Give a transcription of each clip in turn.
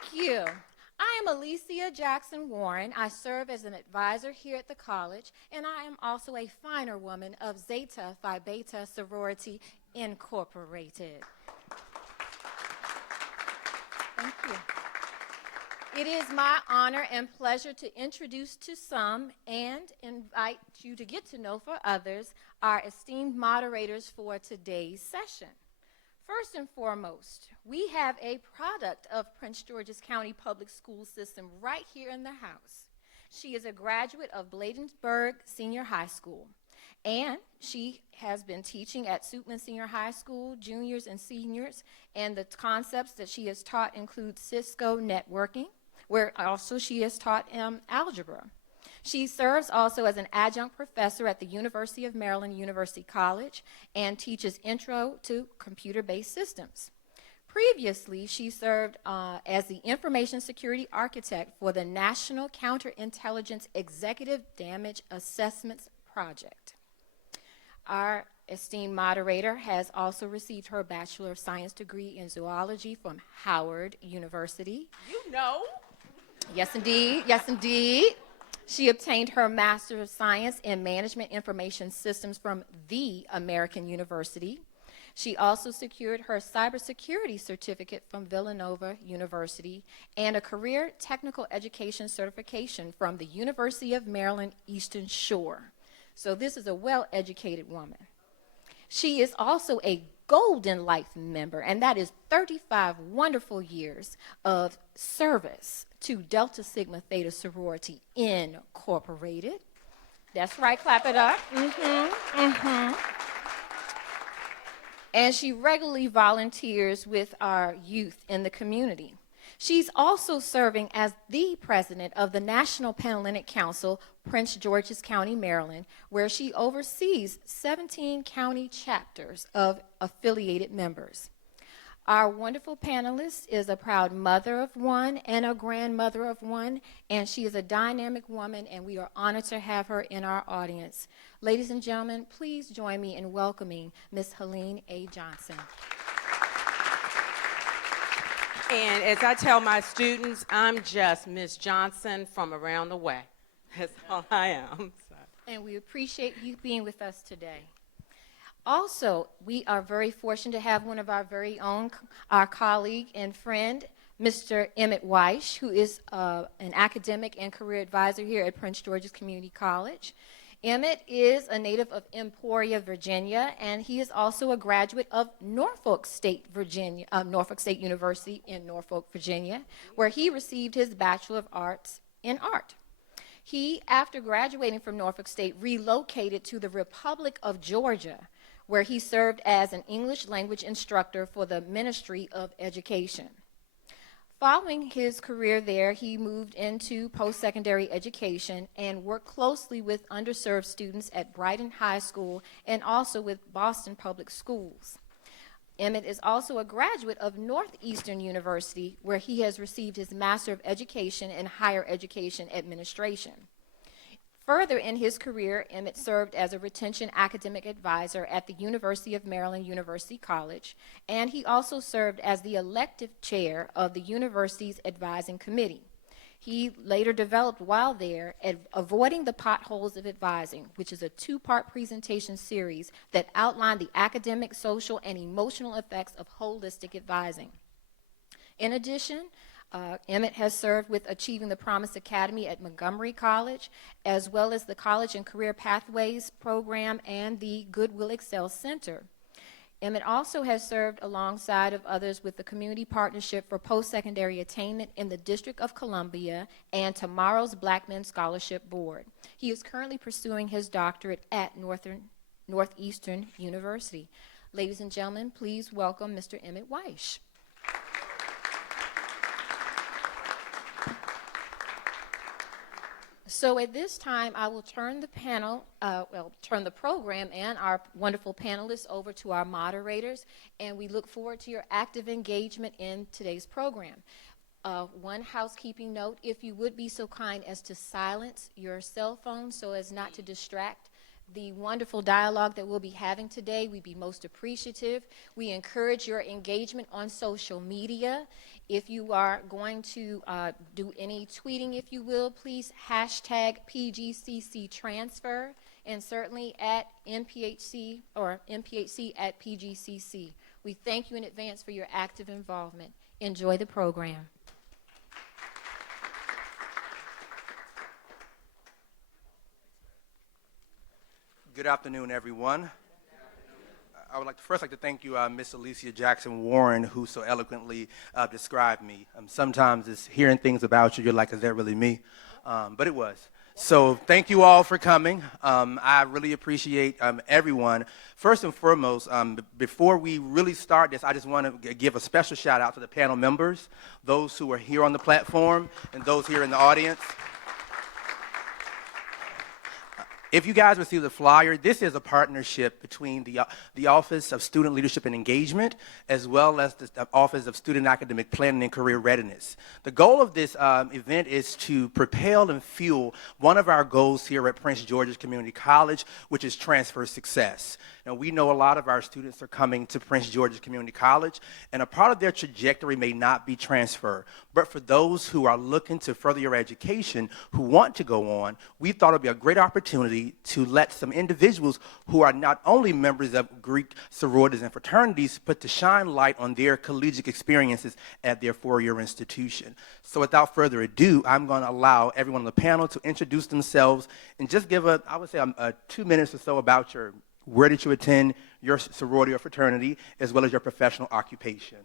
Thank you. I am Alicia Jackson Warren. I serve as an advisor here at the college, and I am also a finer woman of Zeta Phi Beta Sorority Incorporated. Thank you. It is my honor and pleasure to introduce to some and invite you to get to know for others our esteemed moderators for today's session. First and foremost, we have a product of Prince George's County Public School System right here in the house. She is a graduate of Bladensburg Senior High School, and she has been teaching at Suitland Senior High School, juniors and seniors, and the concepts that she has taught include Cisco networking, where also she has taught algebra. She serves also as an adjunct professor at the University of Maryland University College and teaches Intro to Computer-Based Systems. Previously, she served as the Information Security Architect for the National Counterintelligence Executive Damage Assessments Project. Our esteemed moderator has also received her Bachelor of Science degree in Zoology from Howard University. You know. Yes, indeed. Yes, indeed. She obtained her Master of Science in Management Information Systems from the American University. She also secured her cybersecurity certificate from Villanova University and a career technical education certification from the University of Maryland Eastern Shore. So this is a well-educated woman. She is also a Golden Life member, and that is 35 wonderful years of service to Delta Sigma Theta Sorority Incorporated. That's right, clap it up. And she regularly volunteers with our youth in the community. She's also serving as the president of the National Pan-Hellenic Council, Prince George's County, Maryland, where she oversees 17 county chapters of affiliated members. Our wonderful panelist is a proud mother of one and a grandmother of one, and she is a dynamic woman, and we are honored to have her in our audience. Ladies and gentlemen, please join me in welcoming Ms. Helene A. Johnson. And as I tell my students, I'm just Miss Johnson from around the way. That's all I am. So. And we appreciate you being with us today. Also, we are very fortunate to have one of our very own, our colleague and friend, Mr. Emmett Weish, who is an academic and career advisor here at Prince George's Community College. Emmett is a native of Emporia, Virginia, and he is also a graduate of Norfolk State University in Norfolk, Virginia, where he received his Bachelor of Arts in Art. He, after graduating from Norfolk State, relocated to the Republic of Georgia, where he served as an English language instructor for the Ministry of Education. Following his career there, he moved into post-secondary education and worked closely with underserved students at Brighton High School and also with Boston Public Schools. Emmett is also a graduate of Northeastern University, where he has received his Master of Education in Higher Education Administration. Further in his career, Emmett served as a retention academic advisor at the University of Maryland University College, and he also served as the elective chair of the university's advising committee. He later developed while there Avoiding the Potholes of Advising, which is a two-part presentation series that outlined the academic, social, and emotional effects of holistic advising. In addition, Emmett has served with Achieving the Promise Academy at Montgomery College, as well as the College and Career Pathways Program and the Goodwill Excel Center. Emmett also has served alongside of others with the Community Partnership for Post-Secondary Attainment in the District of Columbia and Tomorrow's Black Men Scholarship Board. He is currently pursuing his doctorate at Northeastern University. Ladies and gentlemen, please welcome Mr. Emmett Weish. So at this time, I will turn the turn the program and our wonderful panelists over to our moderators, and we look forward to your active engagement in today's program. One housekeeping note, if you would be so kind as to silence your cell phone so as not to distract the wonderful dialogue that we'll be having today. We'd be most appreciative. We encourage your engagement on social media. If you are going to do any tweeting, if you will, please hashtag PGCC transfer, and certainly at NPHC or NPHC at PGCC. We thank you in advance for your active involvement. Enjoy the program. Good afternoon, everyone. I would first like to thank you, Miss Alicia Jackson Warren, who so eloquently described me. Sometimes it's hearing things about you, you're like, is that really me? But it was. So thank you all for coming. I really appreciate everyone. First and foremost, before we really start this, I just want to give a special shout out to the panel members, those who are here on the platform, and those here in the audience. If you guys received the flyer, this is a partnership between the Office of Student Leadership and Engagement as well as the Office of Student Academic Planning and Career Readiness. The goal of this event is to propel and fuel one of our goals here at Prince George's Community College, which is transfer success. Now, we know a lot of our students are coming to Prince George's Community College, and a part of their trajectory may not be transfer. But for those who are looking to further your education, who want to go on, we thought it would be a great opportunity to let some individuals who are not only members of Greek sororities and fraternities, but to shine light on their collegiate experiences at their four-year institution. So without further ado, I'm going to allow everyone on the panel to introduce themselves and just give I would say 2 minutes or so about where did you attend, your sorority or fraternity, as well as your professional occupation.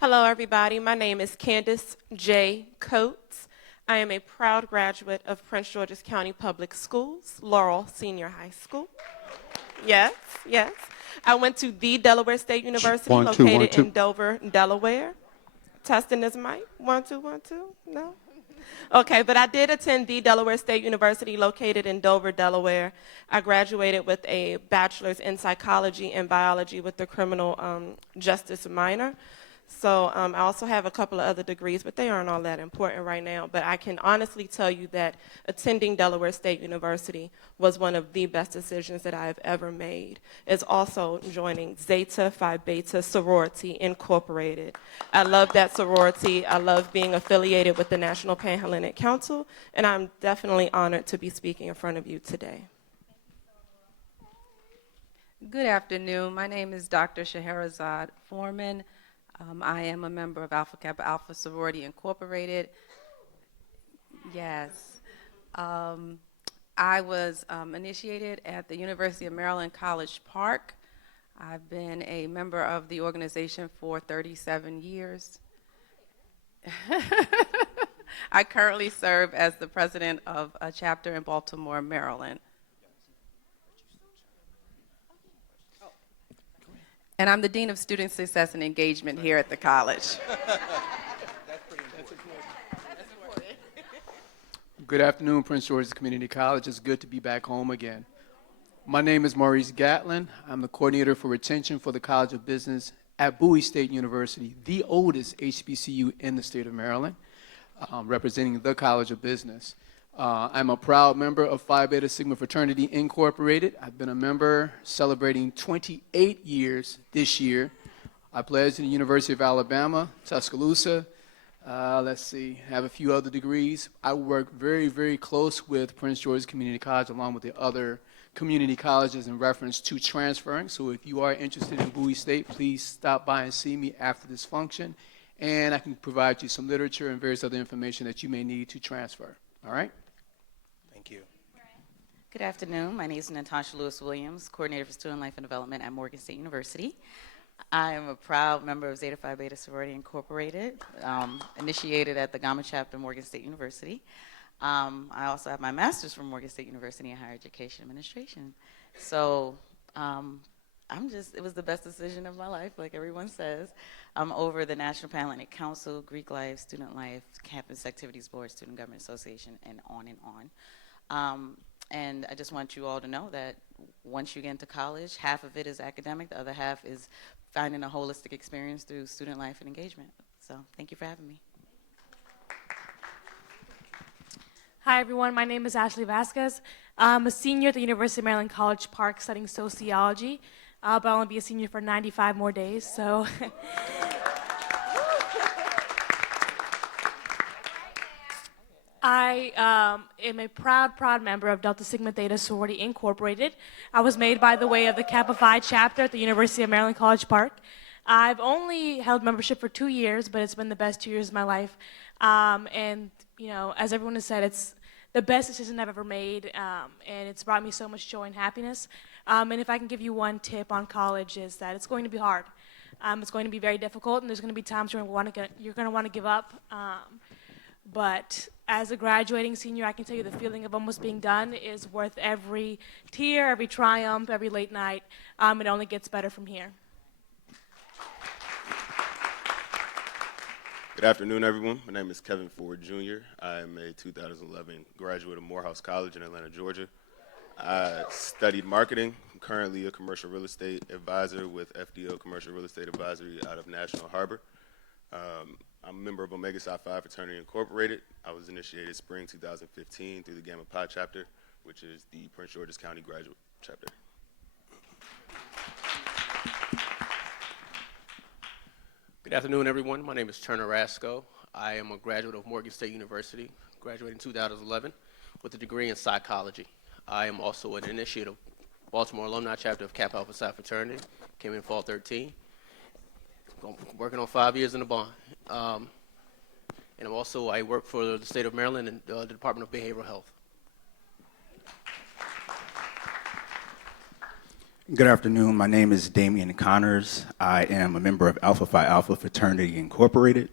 Hello, everybody. My name is Candace J. Coates. I am a proud graduate of Prince George's County Public Schools, Laurel Senior High School. Yes, yes. I went to the Delaware State University, located in Dover, Delaware. Testing this mic. 1, 2, 1, 2. No? Okay, but I did attend the Delaware State University, located in Dover, Delaware. I graduated with a bachelor's in psychology and biology with the criminal justice minor. So I also have a couple of other degrees, but they aren't all that important right now. But I can honestly tell you that attending Delaware State University was one of the best decisions that I have ever made. It's also joining Zeta Phi Beta Sorority Incorporated. I love that sorority. I love being affiliated with the National Pan-Hellenic Council, and I'm definitely honored to be speaking in front of you today. Good afternoon. My name is Dr. Shekhar Azad Forman. I am a member of Alpha Kappa Alpha Sorority Incorporated. Yes. I was initiated at the University of Maryland College Park. I've been a member of the organization for 37 years. I currently serve as the president of a chapter in Baltimore, Maryland. And I'm the Dean of Student Success and Engagement here at the college. Good afternoon, Prince George's Community College. It's good to be back home again. My name is Maurice Gatlin. I'm the coordinator for retention for the College of Business at Bowie State University, the oldest HBCU in the state of Maryland, representing the College of Business. I'm a proud member of Phi Beta Sigma Fraternity Incorporated. I've been a member celebrating 28 years this year. I pledged to the University of Alabama, Tuscaloosa. Have a few other degrees. I work very, very close with Prince George's Community College along with the other community colleges in reference to transferring. So if you are interested in Bowie State, please stop by and see me after this function. And I can provide you some literature and various other information that you may need to transfer. All right? Thank you. Good afternoon. My name is Natasha Lewis-Williams, Coordinator for Student Life and Development at Morgan State University. I am a proud member of Zeta Phi Beta Sorority Incorporated, initiated at the Gamma Chapter, Morgan State University. I also have my master's from Morgan State University in Higher Education Administration. So it was the best decision of my life, like everyone says. I'm over the National Pan-Hellenic Council, Greek Life, Student Life, Campus Activities Board, Student Government Association, and on and on. And I just want you all to know that once you get into college, half of it is academic, the other half is finding a holistic experience through student life and engagement. So thank you for having me. Hi, everyone. My name is Ashley Vasquez. I'm a senior at the University of Maryland College Park studying sociology. but I'll only be a senior for 95 more days, so. I am a proud member of Delta Sigma Theta Sorority Incorporated. I was made by the way of the Kappa Phi chapter at the University of Maryland College Park. I've only held membership for 2 years, but it's been the best 2 years of my life. And, you know, as everyone has said, it's the best decision I've ever made, and it's brought me so much joy and happiness. And if I can give you one tip on college is that it's going to be hard. It's going to be very difficult, and there's going to be times where you're going to want to give up. But as a graduating senior, I can tell you the feeling of almost being done is worth every tear, every triumph, every late night. It only gets better from here. Good afternoon, everyone. My name is Kevin Ford Jr. I am a 2011 graduate of Morehouse College in Atlanta, Georgia. I studied marketing. I'm currently a commercial real estate advisor with FDO Commercial Real Estate Advisory out of National Harbor. I'm a member of Omega Psi Phi Fraternity Incorporated. I was initiated spring 2015 through the Gamma Pi chapter, which is the Prince George's County graduate chapter. Good afternoon, everyone. My name is Turner Rasco. I am a graduate of Morgan State University, graduated in 2011 with a degree in psychology. I am also an initiate of Baltimore Alumni Chapter of Kappa Alpha Psi Fraternity, came in fall 13. Working on 5 years in the bond. And I work for the state of Maryland and the Department of Behavioral Health. Good afternoon. My name is Damian Connors. I am a member of Alpha Phi Alpha Fraternity Incorporated.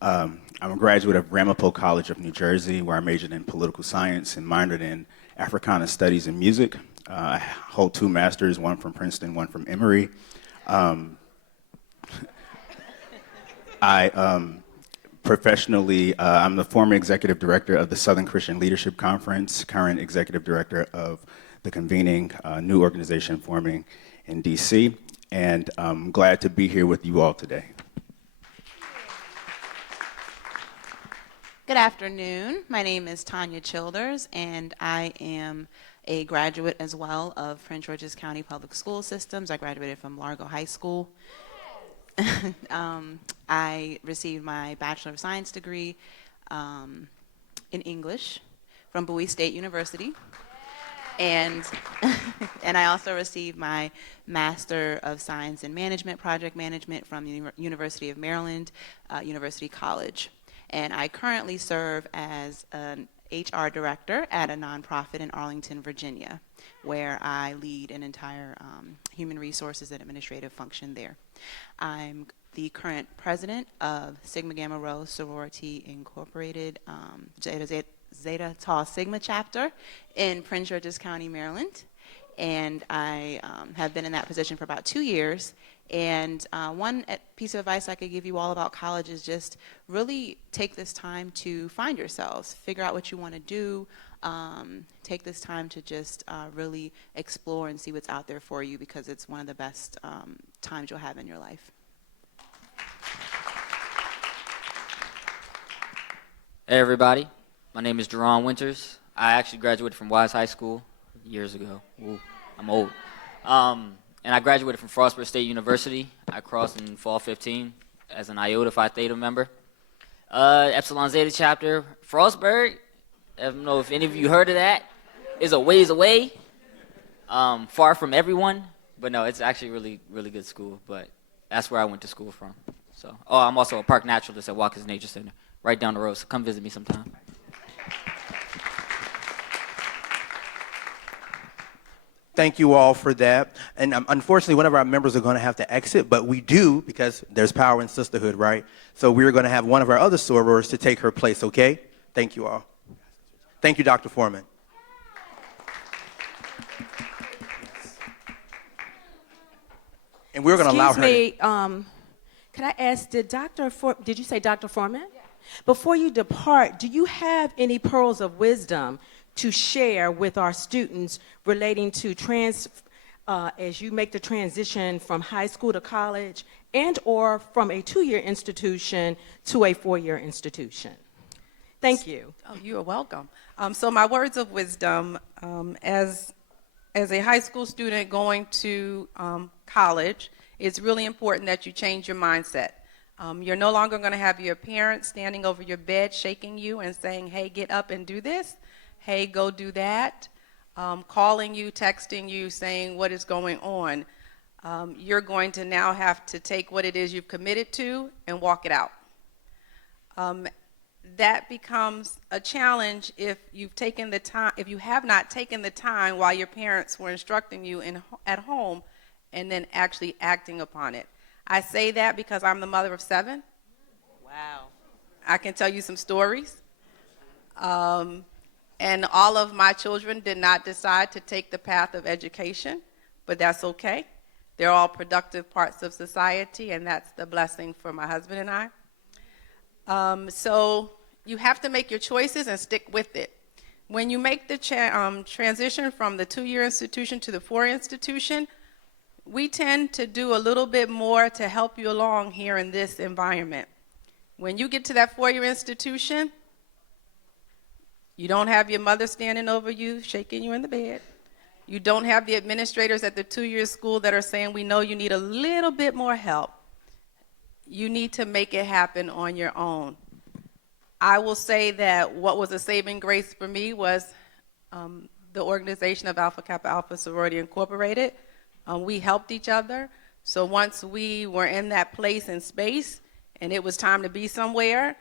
I'm a graduate of Ramapo College of New Jersey, where I majored in political science and minored in Africana Studies and Music. I hold 2 masters, one from Princeton, one from Emory. Professionally, I'm the former executive director of the Southern Christian Leadership Conference, current executive director of the convening new organization forming in DC, and I'm glad to be here with you all today. Good afternoon. My name is Tanya Childers, and I am a graduate as well of Prince George's County Public School Systems. I graduated from Largo High School. I received my Bachelor of Science degree in English from Bowie State University. And I also received my Master of Science in Management, Project Management from the University of Maryland, University College. And I currently serve as an HR director at a nonprofit in Arlington, Virginia, where I lead an entire human resources and administrative function there. I'm the current president of Sigma Gamma Rho Sorority Incorporated, Zeta Tau Sigma chapter in Prince George's County, Maryland. And I have been in that position for about 2 years. And one piece of advice I could give you all about college is just really take this time to find yourselves, figure out what you want to do, take this time to just really explore and see what's out there for you, because it's one of the best times you'll have in your life. Hey everybody, my name is Jerome Winters. I actually graduated from Wise High School years ago. Ooh, I'm old. And I graduated from Frostburg State University. I crossed in fall 15 as an Iota Phi Theta member. Epsilon Zeta chapter, Frostburg, I don't know if any of you heard of that, is a ways away, far from everyone. But no, it's actually really, really good school, but that's where I went to school from. So, I'm also a park naturalist at Watkins Nature Center, right down the road, so come visit me sometime. Thank you all for that. And unfortunately, one of our members are going to have to exit, but we do, because there's power in sisterhood, right? So we're going to have one of our other sorors to take her place, okay? Thank you all. Thank you, Dr. Forman. And we're going to allow her. Excuse me, could I ask, did you say Dr. Forman? Yeah. Before you depart, do you have any pearls of wisdom to share with our students relating to as you make the transition from high school to college, and or from a 2-year institution to a 4-year institution? Thank you. Oh, you are welcome. So my words of wisdom, as as a high school student going to college, it's really important that you change your mindset. You're no longer going to have your parents standing over your bed shaking you and saying, hey, get up and do this. Hey, go do that. Calling you, texting you, saying what is going on. You're going to now have to take what it is you've committed to and walk it out. That becomes a challenge if you've taken the time, if you have not taken the time while your parents were instructing you at home and then actually acting upon it. I say that because I'm the mother of 7. Wow. I can tell you some stories. And all of my children did not decide to take the path of education, but that's okay. They're all productive parts of society, and that's the blessing for my husband and I. So you have to make your choices and stick with it. When you make the transition from the 2-year institution to the 4-year institution, we tend to do a little bit more to help you along here in this environment. When you get to that 4-year institution, you don't have your mother standing over you, shaking you in the bed. You don't have the administrators at the 2-year school that are saying, we know you need a little bit more help. You need to make it happen on your own. I will say that what was a saving grace for me was the organization of Alpha Kappa Alpha Sorority Incorporated. We helped each other. So once we were in that place and space and it was time to be somewhere,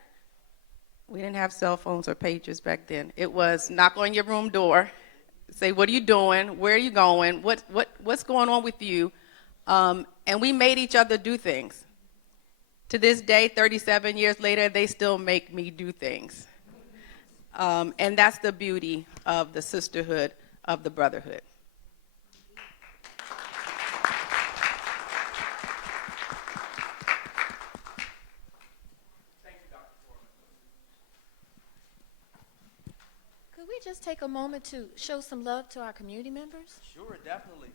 we didn't have cell phones or pagers back then. It was knock on your room door, say, what are you doing? Where are you going? What's going on with you? And we made each other do things. To this day, 37 years later, they still make me do things. And that's the beauty of the sisterhood, of the brotherhood. Could we just take a moment to show some love to our community members? Sure, definitely.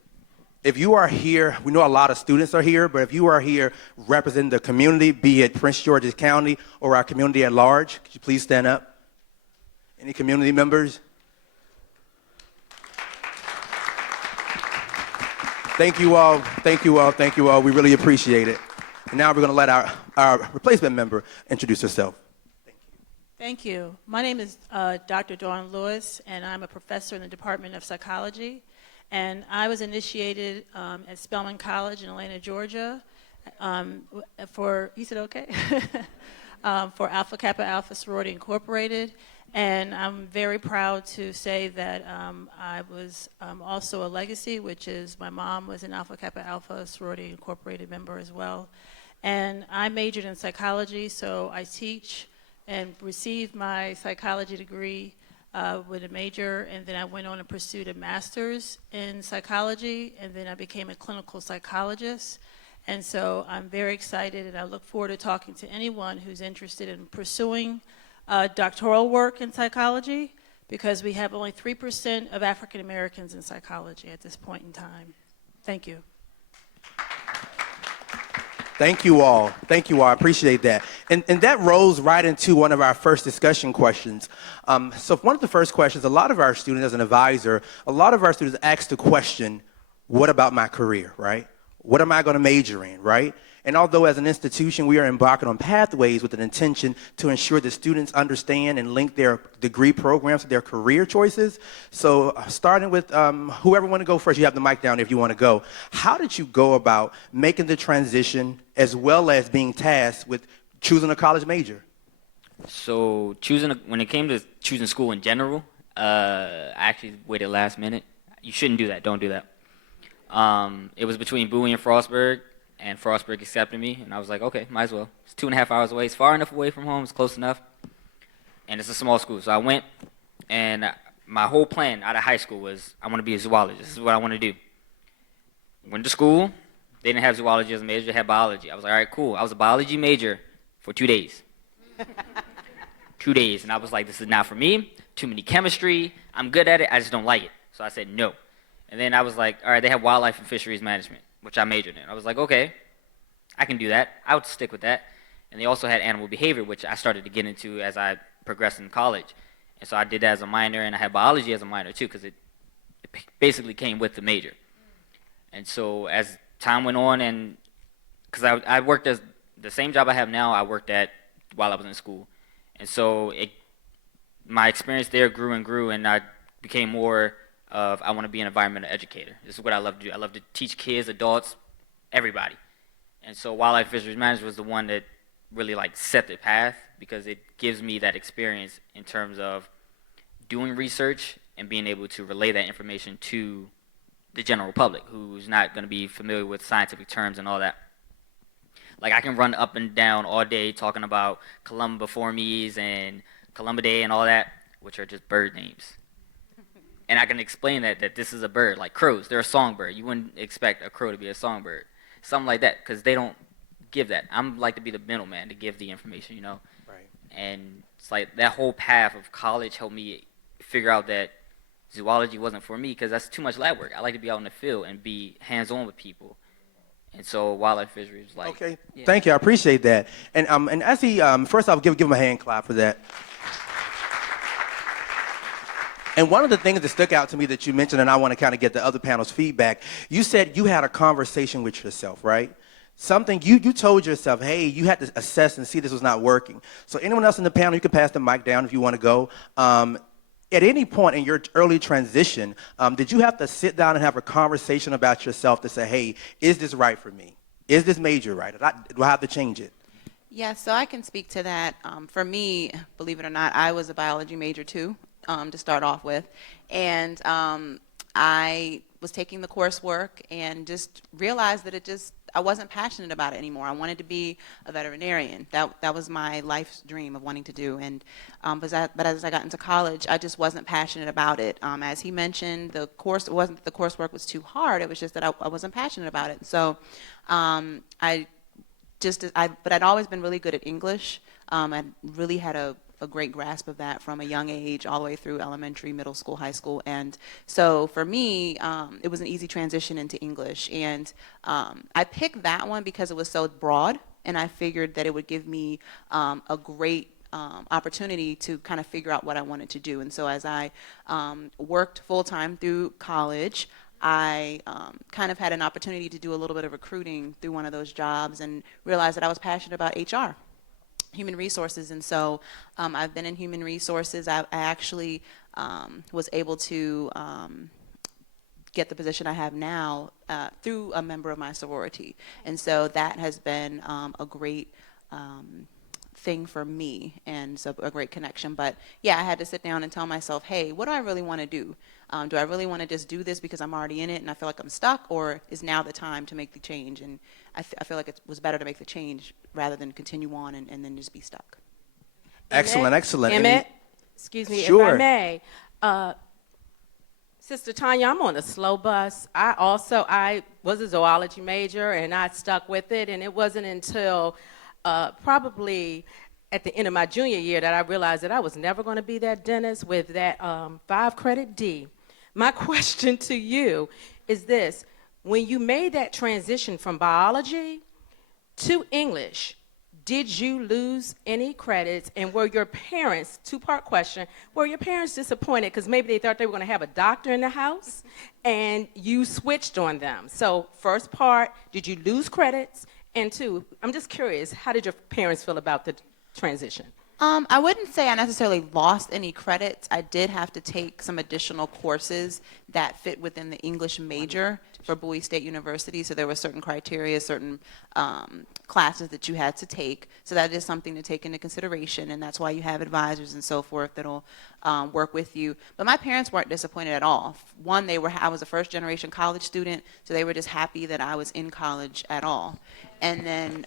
If you are here, we know a lot of students are here, but if you are here representing the community, be it Prince George's County or our community at large, could you please stand up? Any community members? Thank you all, thank you all, thank you all. We really appreciate it. And now we're going to let our replacement member introduce herself. Thank you. My name is Dr. Dawn Lewis, and I'm a professor in the Department of Psychology. And I was initiated at Spelman College in Atlanta, Georgia, for, you said okay? For Alpha Kappa Alpha Sorority Incorporated. And I'm very proud to say that I was also a legacy, which is my mom was an Alpha Kappa Alpha Sorority Incorporated member as well. And I majored in psychology, so I teach and received my psychology degree with a major, and then I went on and pursued a master's in psychology, and then I became a clinical psychologist. And so I'm very excited, and I look forward to talking to anyone who's interested in pursuing doctoral work in psychology, because we have only 3% of African Americans in psychology at this point in time. Thank you. Thank you all. Thank you all. I appreciate that. And that rolls right into one of our first discussion questions. So one of the first questions, a lot of our students, as an advisor, a lot of our students ask the question, what about my career, right? What am I going to major in, right? And although as an institution we are embarking on pathways with an intention to ensure that students understand and link their degree programs to their career choices, so starting with whoever want to go first, you have the mic down if you want to go. How did you go about making the transition as well as being tasked with choosing a college major? So when it came to choosing school in general, I actually waited last minute. You shouldn't do that. Don't do that. It was between Bowie and Frostburg. And Frostburg accepted me, and I was like, okay, might as well. It's 2.5 hours away. It's far enough away from home. It's close enough. And it's a small school. So I went, and my whole plan out of high school was I want to be a zoologist. This is what I want to do. Went to school. They didn't have zoology as a major. They had biology. I was like, all right, cool. I was a biology major for 2 days. 2 days. And I was like, this is not for me. Too many chemistry. I'm good at it. I just don't like it. So I said no. And then I was like, all right, they have wildlife and fisheries management, which I majored in. I was like, okay, I can do that. I would stick with that. And they also had animal behavior, which I started to get into as I progressed in college. And so I did that as a minor, and I had biology as a minor too, because it basically came with the major. And so as time went on, and because I worked as the same job I have now, I worked at while I was in school. And so my experience there grew and grew, and I became more of, I want to be an environmental educator. This is what I love to do. I love to teach kids, adults, everybody. And so wildlife fisheries management was the one that really like set the path, because it gives me that experience in terms of doing research and being able to relay that information to the general public who's not going to be familiar with scientific terms and all that. Like, I can run up and down all day talking about columbiformes and columbidae and all that, which are just bird names. And I can explain that this is a bird, like crows. They're a songbird. You wouldn't expect a crow to be a songbird. Something like that, because they don't give that. I'm like to be the middleman to give the information, you know? Right. And it's like that whole path of college helped me figure out that zoology wasn't for me, because that's too much lab work. I like to be out in the field and be hands-on with people. And so wildlife fisheries was like... Okay, yeah. thank you. I appreciate that. And as he, first off, give him a hand clap for that. And one of the things that stuck out to me that you mentioned, and I want to kind of get the other panel's feedback, you said you had a conversation with yourself, right? Something, you told yourself, hey, you had to assess and see this was not working. So anyone else in the panel, you can pass the mic down if you want to go. At any point in your early transition, did you have to sit down and have a conversation about yourself to say, hey, is this right for me? Is this major right? Do I have to change it? Yeah, so I can speak to that. For me, believe it or not, I was a biology major too, to start off with. And I was taking the coursework and just realized that I wasn't passionate about it anymore. I wanted to be a veterinarian. That was my life's dream of wanting to do. And but as I got into college, I just wasn't passionate about it. As he mentioned, it wasn't that the coursework was too hard. It was just that I wasn't passionate about it. So but I'd always been really good at English. I really had a great grasp of that from a young age all the way through elementary, middle school, high school. And so for me, it was an easy transition into English. And I picked that one because it was so broad, and I figured that it would give me a great opportunity to kind of figure out what I wanted to do. And so as I worked full-time through college, I kind of had an opportunity to do a little bit of recruiting through one of those jobs and realized that I was passionate about HR. Human resources, and so I've been in human resources. I actually was able to get the position I have now through a member of my sorority, and so that has been a great thing for me, and so a great connection. But yeah, I had to sit down and tell myself, hey, what do I really want to do? Do I really want to just do this because I'm already in it and I feel like I'm stuck, or is now the time to make the change? And I feel like it was better to make the change rather than continue on and then just be stuck. Excellent, excellent. Emmett, excuse me, Sure. if I may. Sister Tanya, I'm on a slow bus. I was a zoology major, and I stuck with it, and it wasn't until probably at the end of my junior year that I realized that I was never going to be that dentist with that 5-credit D. My question to you is this: when you made that transition from biology to English, did you lose any credits, and were your parents, two-part question, were your parents disappointed because maybe they thought they were going to have a doctor in the house and you switched on them? So first part, did you lose credits? And two, I'm just curious, how did your parents feel about the transition? I wouldn't say I necessarily lost any credits. I did have to take some additional courses that fit within the English major for Bowie State University. So there were certain criteria, certain classes that you had to take. So that is something to take into consideration, and that's why you have advisors and so forth that'll work with you. But my parents weren't disappointed at all. One, I was a first-generation college student, so they were just happy that I was in college at all. And then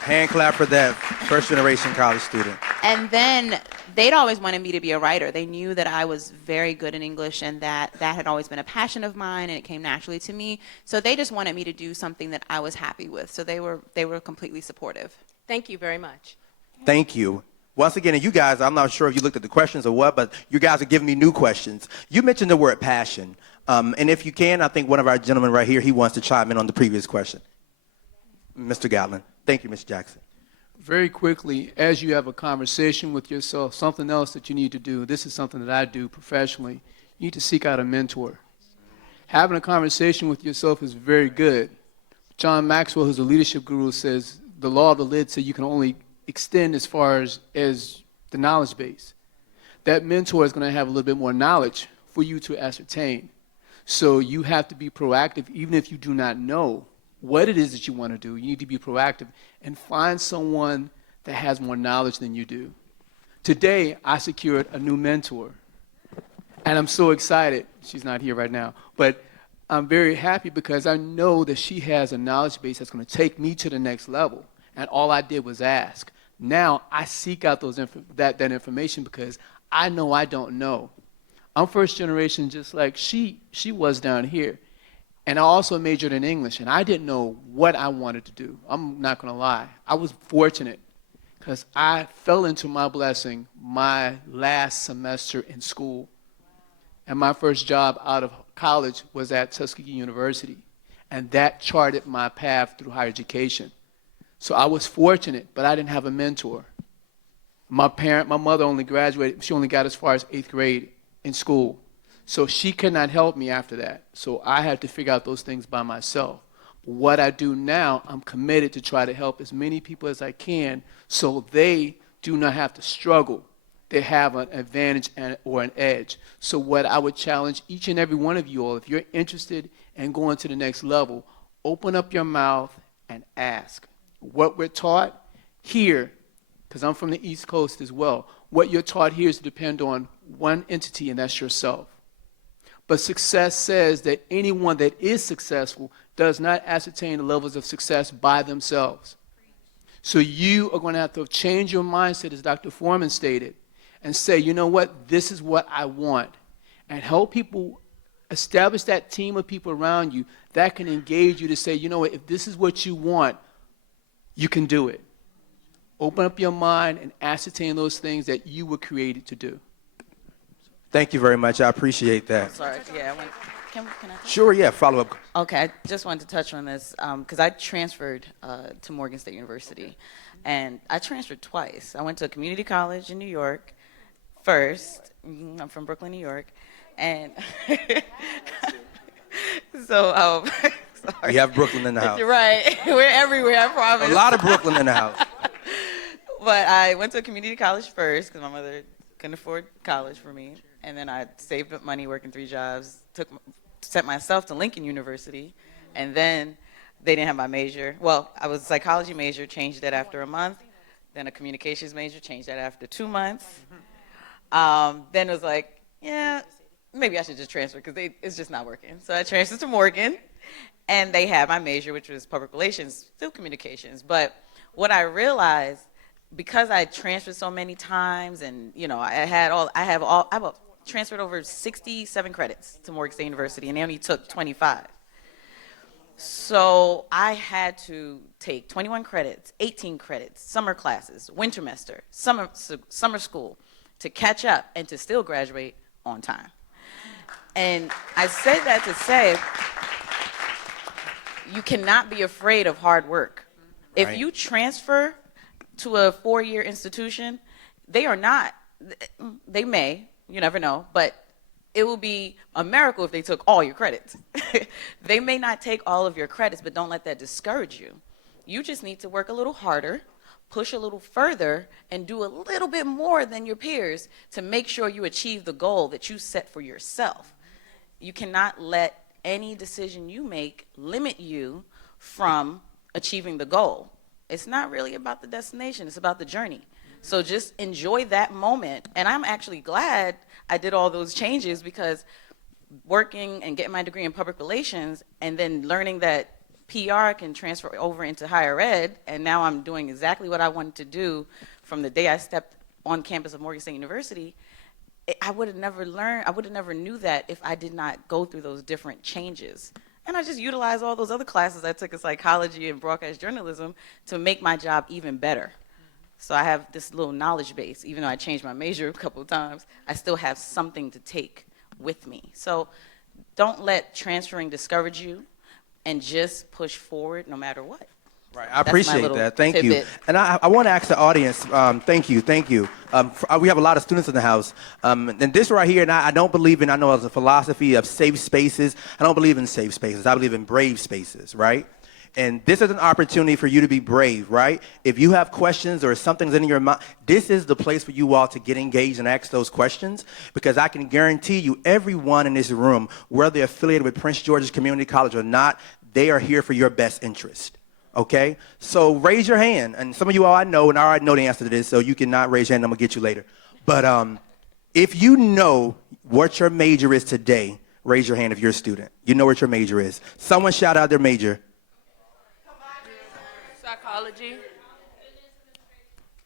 Hand clap for that first-generation college student. And then they'd always wanted me to be a writer. They knew that I was very good in English and that had always been a passion of mine, and it came naturally to me. So they just wanted me to do something that I was happy with. So they were completely supportive. Thank you very much. Thank you. Once again, and you guys, I'm not sure if you looked at the questions or what, but you guys are giving me new questions. You mentioned the word passion. And if you can, I think one of our gentlemen right here, he wants to chime in on the previous question. Mr. Gatlin. Thank you, Mr. Jackson. Very quickly, as you have a conversation with yourself, something else that you need to do, this is something that I do professionally, you need to seek out a mentor. Having a conversation with yourself is very good. John Maxwell, who's a leadership guru, says the law of the lid says you can only extend as far as the knowledge base. That mentor is going to have a little bit more knowledge for you to ascertain. So you have to be proactive, even if you do not know what it is that you want to do. You need to be proactive and find someone that has more knowledge than you do. Today, I secured a new mentor, and I'm so excited. She's not here right now, but I'm very happy because I know that she has a knowledge base that's going to take me to the next level, and all I did was ask. Now, I seek out that information because I know I don't know. I'm first generation just like she was down here. And I also majored in English, and I didn't know what I wanted to do. I'm not going to lie. I was fortunate because I fell into my blessing my last semester in school. And my first job out of college was at Tuskegee University, and that charted my path through higher education. So I was fortunate, but I didn't have a mentor. My mother only graduated, she only got as far as 8th grade in school. So she could not help me after that. So I had to figure out those things by myself. But what I do now, I'm committed to try to help as many people as I can so they do not have to struggle. They have an advantage or an edge. So what I would challenge each and every one of you all, if you're interested in going to the next level, open up your mouth and ask. What we're taught here, because I'm from the East Coast as well, what you're taught here is to depend on one entity, and that's yourself. But success says that anyone that is successful does not ascertain the levels of success by themselves. So you are going to have to change your mindset, as Dr. Forman stated, and say, you know what, this is what I want. And help people establish that team of people around you that can engage you to say, you know what, if this is what you want, you can do it. Open up your mind and ascertain those things that you were created to do. Thank you very much. I appreciate that. Sorry, yeah. Can I? Sure, yeah, follow up. Okay, I just wanted to touch on this because I transferred to Morgan State University, and I transferred twice. I went to a community college in New York first. I'm from Brooklyn, New York, and so sorry. We have Brooklyn in the house. You're right. We're everywhere, I promise. A lot of Brooklyn in the house. But I went to a community college first because my mother couldn't afford college for me. And then I saved up money working 3 jobs, sent myself to Lincoln University, and then they didn't have my major. Well, I was a psychology major, changed that after a month. Then a communications major, changed that after 2 months. Then it was like, yeah, maybe I should just transfer because it's just not working. So I transferred to Morgan, and they had my major, which was public relations, still communications. But what I realized, because I transferred so many times, and I transferred over 67 credits to Morgan State University, and they only took 25. So I had to take 21 credits, 18 credits, summer classes, wintermester, summer school, to catch up and to still graduate on time. And I say that to say, you cannot be afraid of hard work. If Right. you transfer to a 4-year institution, they may, you never know, but it will be a miracle if they took all your credits. They may not take all of your credits, but don't let that discourage you. You just need to work a little harder, push a little further, and do a little bit more than your peers to make sure you achieve the goal that you set for yourself. You cannot let any decision you make limit you from achieving the goal. It's not really about the destination, it's about the journey. So just enjoy that moment. And I'm actually glad I did all those changes, because working and getting my degree in public relations and then learning that PR can transfer over into higher ed, and now I'm doing exactly what I wanted to do from the day I stepped on campus of Morgan State University, I would have never knew that if I did not go through those different changes. And I just utilized all those other classes I took in psychology and broadcast journalism to make my job even better. So I have this little knowledge base. Even though I changed my major a couple of times, I still have something to take with me. So don't let transferring discourage you, and just push forward no matter what. Right, I That's my appreciate little that. Thank you. tidbit. And I want to ask the audience, thank you. We have a lot of students in the house. And this right here, and I don't believe in, I know it's a philosophy of safe spaces. I don't believe in safe spaces. I believe in brave spaces, right? And this is an opportunity for you to be brave, right? If you have questions or something's in your mind, this is the place for you all to get engaged and ask those questions, because I can guarantee you everyone in this room, whether they're affiliated with Prince George's Community College or not, they are here for your best interest. Okay? So raise your hand. And some of you all I know, and I already know the answer to this, so you cannot raise your hand. I'm going to get you later. But if you know what your major is today, raise your hand if you're a student. You know what your major is. Someone shout out their major. Psychology.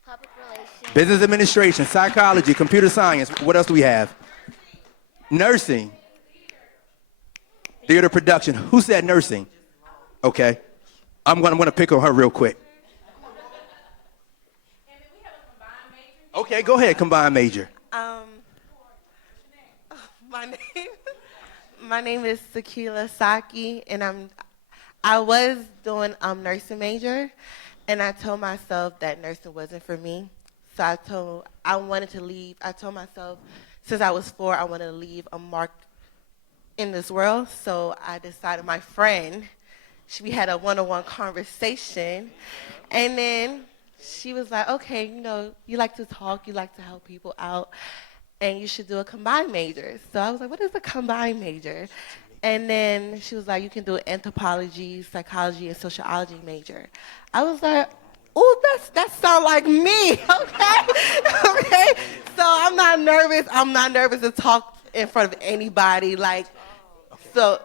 Public relations. Business administration, psychology, computer science. What else do we have? Nursing. Theater production. Who said nursing? Okay. I'm gonna pick on her real quick. Okay, go ahead, combined major. My name is Sakila Saki, and I was doing nursing major, and I told myself that nursing wasn't for me. So I wanted to leave. I told myself since I was 4, I wanted to leave a mark in this world. So I decided, my friend, we had a one-on-one conversation, and then she was like, okay, you like to talk, you like to help people out, and you should do a combined major. So I was like, what is a combined major? And then she was like, you can do an anthropology, psychology, and sociology major. I was like, oh, that sounds like me, okay? Okay, so I'm not nervous. I'm not nervous to talk in front of anybody, so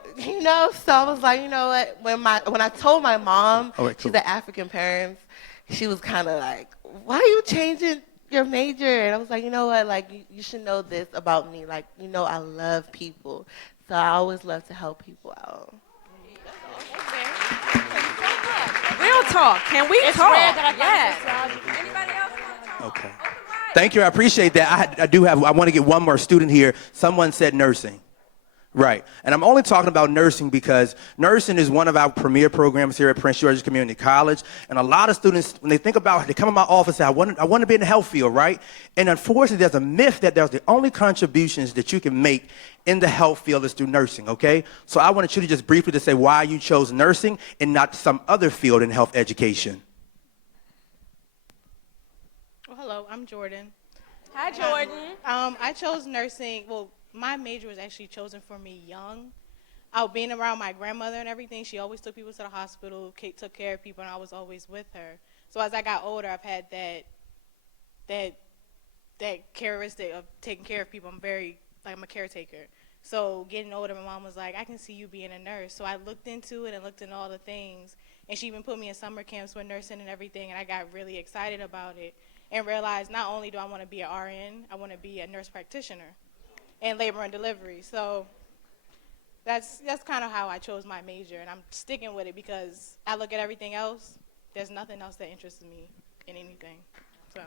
I was like, you know what? When I told my mom, she's an African parent, she was kind of like, why are you changing your major? And I was like, you know what? You should know this about me. I love people. So I always love to help people out. Real talk. Can we talk? Anybody else want to talk? Okay. Thank you, I appreciate that. I want to get one more student here. Someone said nursing. Right. And I'm only talking about nursing because nursing is one of our premier programs here at Prince George's Community College. And a lot of students, when they think about it, they come in my office and say, I want to be in the health field, right? And unfortunately, there's a myth that there's the only contributions that you can make in the health field is through nursing, okay? So I wanted you to just briefly to say why you chose nursing and not some other field in health education. Well, hello, I'm Jordan. Hi, Jordan. I chose nursing. Well, my major was actually chosen for me young. Being around my grandmother and everything, she always took people to the hospital, took care of people, and I was always with her. So as I got older, I've had that characteristic of taking care of people. I'm a caretaker. So getting older, my mom was like, I can see you being a nurse. So I looked into it and looked into all the things, and she even put me in summer camps with nursing and everything, and I got really excited about it and realized not only do I want to be an RN, I want to be a nurse practitioner and labor and delivery. So that's kind of how I chose my major, and I'm sticking with it because I look at everything else. There's nothing else that interests me in anything. So,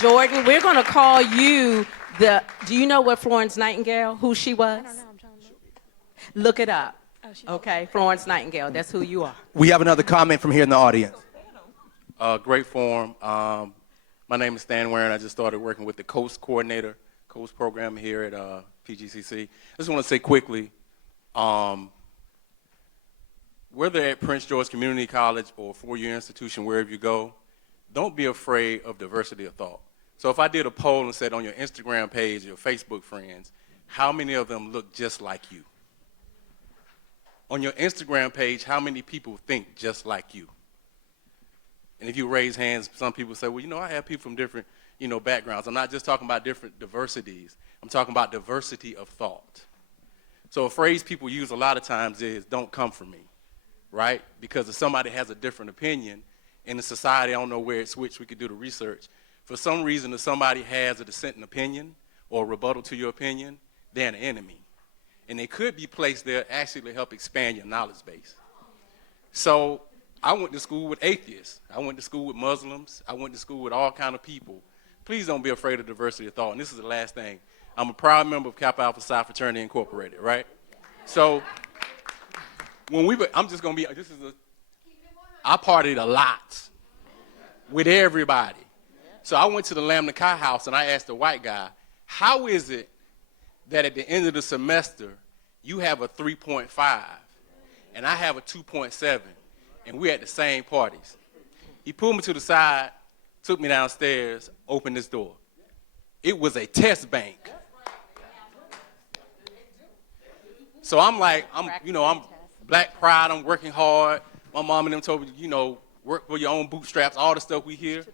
Jordan, we're going to call you do you know what Florence Nightingale, who she was? I don't know. I'm trying to look. Look it up. Okay, Florence Nightingale, that's who you are. We have another comment from here in the audience. Great forum. My name is Stan Warren. I just started working with the Coast program here at PGCC. I just want to say quickly, whether at Prince George Community College or four-year institution, wherever you go, don't be afraid of diversity of thought. So if I did a poll and said on your Instagram page, your Facebook friends, how many of them look just like you? On your Instagram page, how many people think just like you? And if you raise hands, some people say, well, I have people from different backgrounds. I'm not just talking about different diversities. I'm talking about diversity of thought. So a phrase people use a lot of times is, don't come for me, right? Because if somebody has a different opinion in the society, I don't know where it switched, we could do the research. For some reason, if somebody has a dissenting opinion or a rebuttal to your opinion, they're an enemy. And they could be placed there actually to help expand your knowledge base. So I went to school with atheists. I went to school with Muslims. I went to school with all kind of people. Please don't be afraid of diversity of thought. And this is the last thing. I'm a proud member of Kappa Alpha Psi Fraternity Incorporated, right? So when I'm just going to be, this is I partied a lot with everybody. So I went to the Lambda Chi house and I asked the white guy, how is it that at the end of the semester, you have a 3.5 and I have a 2.7 and we're at the same parties? He pulled me to the side, took me downstairs, opened this door. It was a test bank. So I'm like, I'm black pride, I'm working hard. My mom and them told me, work for your own bootstraps, all the stuff we hear.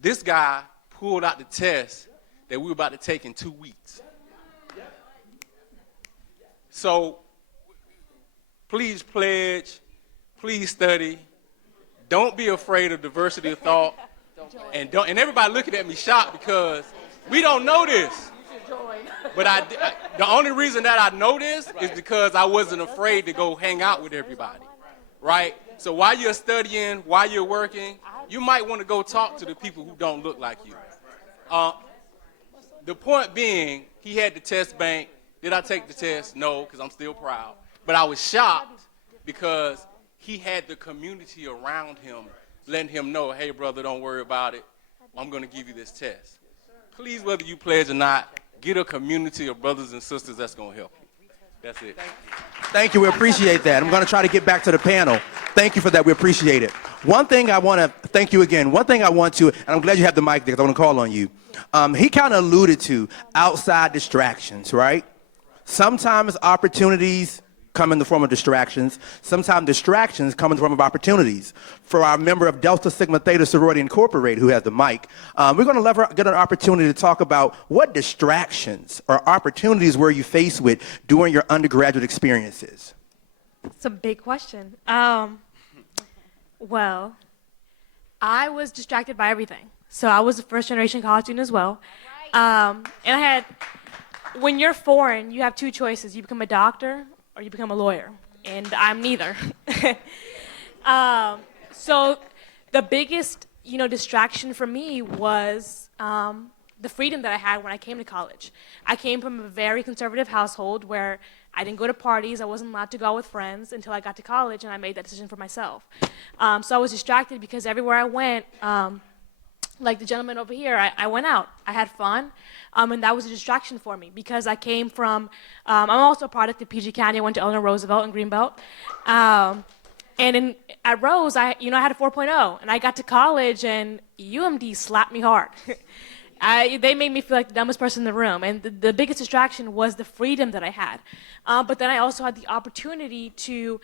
This guy pulled out the test that we were about to take in 2 weeks. So please pledge, please study. Don't be afraid of diversity of thought. And everybody looking at me shocked because we don't know this. But the only reason that I know this is because I wasn't afraid to go hang out with everybody, right? So while you're studying, while you're working, you might want to go talk to the people who don't look like you. The point being, he had the test bank. Did I take the test? No, because I'm still proud. But I was shocked because he had the community around him letting him know, hey, brother, don't worry about it. I'm going to give you this test. Please, whether you pledge or not, get a community of brothers and sisters that's going to help you. That's it. Thank you. We appreciate that. I'm going to try to get back to the panel. Thank you for that. We appreciate it. One thing I want to thank you again. One thing I want to, and I'm glad you have the mic there because I want to call on you. He kind of alluded to outside distractions, right? Sometimes opportunities come in the form of distractions. Sometimes distractions come in the form of opportunities. For our member of Delta Sigma Theta Sorority Incorporated, who has the mic, we're going to get an opportunity to talk about what distractions or opportunities were you faced with during your undergraduate experiences. It's a big question. Well, I was distracted by everything. So I was a first-generation college student as well. And I had, when you're foreign, you have two choices. You become a doctor or you become a lawyer, and I'm neither. So the biggest, distraction for me was the freedom that I had when I came to college. I came from a very conservative household where I didn't go to parties, I wasn't allowed to go out with friends until I got to college, and I made that decision for myself. So I was distracted because everywhere I went, like the gentleman over here, I went out. I had fun, and that was a distraction for me because I came from, I'm also a product of PG County. I went to Eleanor Roosevelt in Greenbelt. And at Rose, I had a 4.0, and I got to college, and UMD slapped me hard. They made me feel like the dumbest person in the room, and the biggest distraction was the freedom that I had. But then I also had the opportunity to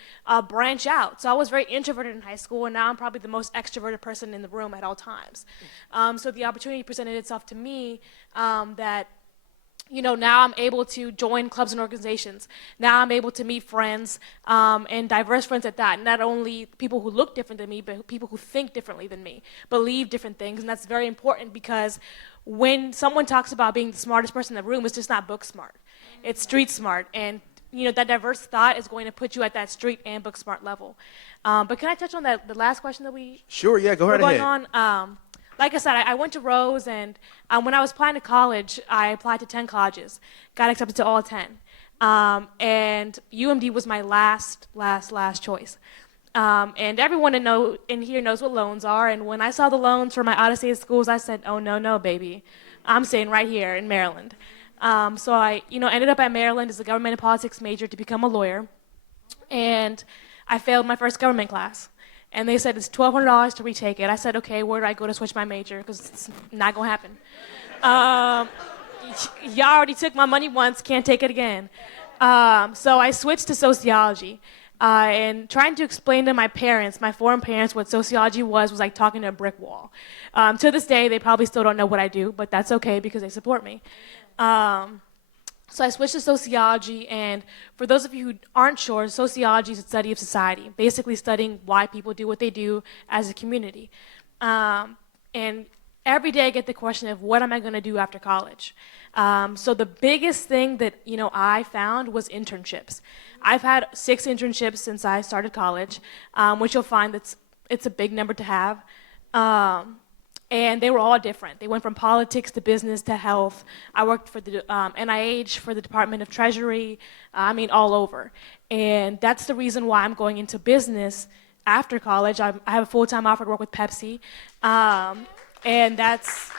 branch out. So I was very introverted in high school, and now I'm probably the most extroverted person in the room at all times. So the opportunity presented itself to me that, now I'm able to join clubs and organizations. Now I'm able to meet friends, and diverse friends at that. Not only people who look different than me, but people who think differently than me, believe different things, and that's very important because when someone talks about being the smartest person in the room, it's just not book smart. It's street smart, and that diverse thought is going to put you at that street and book smart level. But can I touch on the last question that we Sure, yeah, go were right going ahead. on? Like I said, I went to Rose, and when I was applying to college, I applied to 10 colleges, got accepted to all 10. And UMD was my last choice. And everyone in here knows what loans are, and when I saw the loans for my out-of-state schools, I said, oh, no, baby. I'm staying right here in Maryland. So I ended up at Maryland as a government and politics major to become a lawyer, and I failed my first government class. And they said it's $1,200 to retake it. I said, okay, where do I go to switch my major? Because it's not going to happen. Y'all already took my money once, can't take it again. So I switched to sociology. And trying to explain to my parents, my foreign parents, what sociology was like talking to a brick wall. To this day, they probably still don't know what I do, but that's okay because they support me. So I switched to sociology, and for those of you who aren't sure, sociology is a study of society, basically studying why people do what they do as a community. And every day I get the question of what am I going to do after college? So the biggest thing that I found was internships. I've had 6 internships since I started college, which you'll find it's a big number to have. And they were all different. They went from politics to business to health. I worked for the NIH, for the Department of Treasury, all over. And that's the reason why I'm going into business, after college. I have a full-time offer to work with Pepsi, and that's,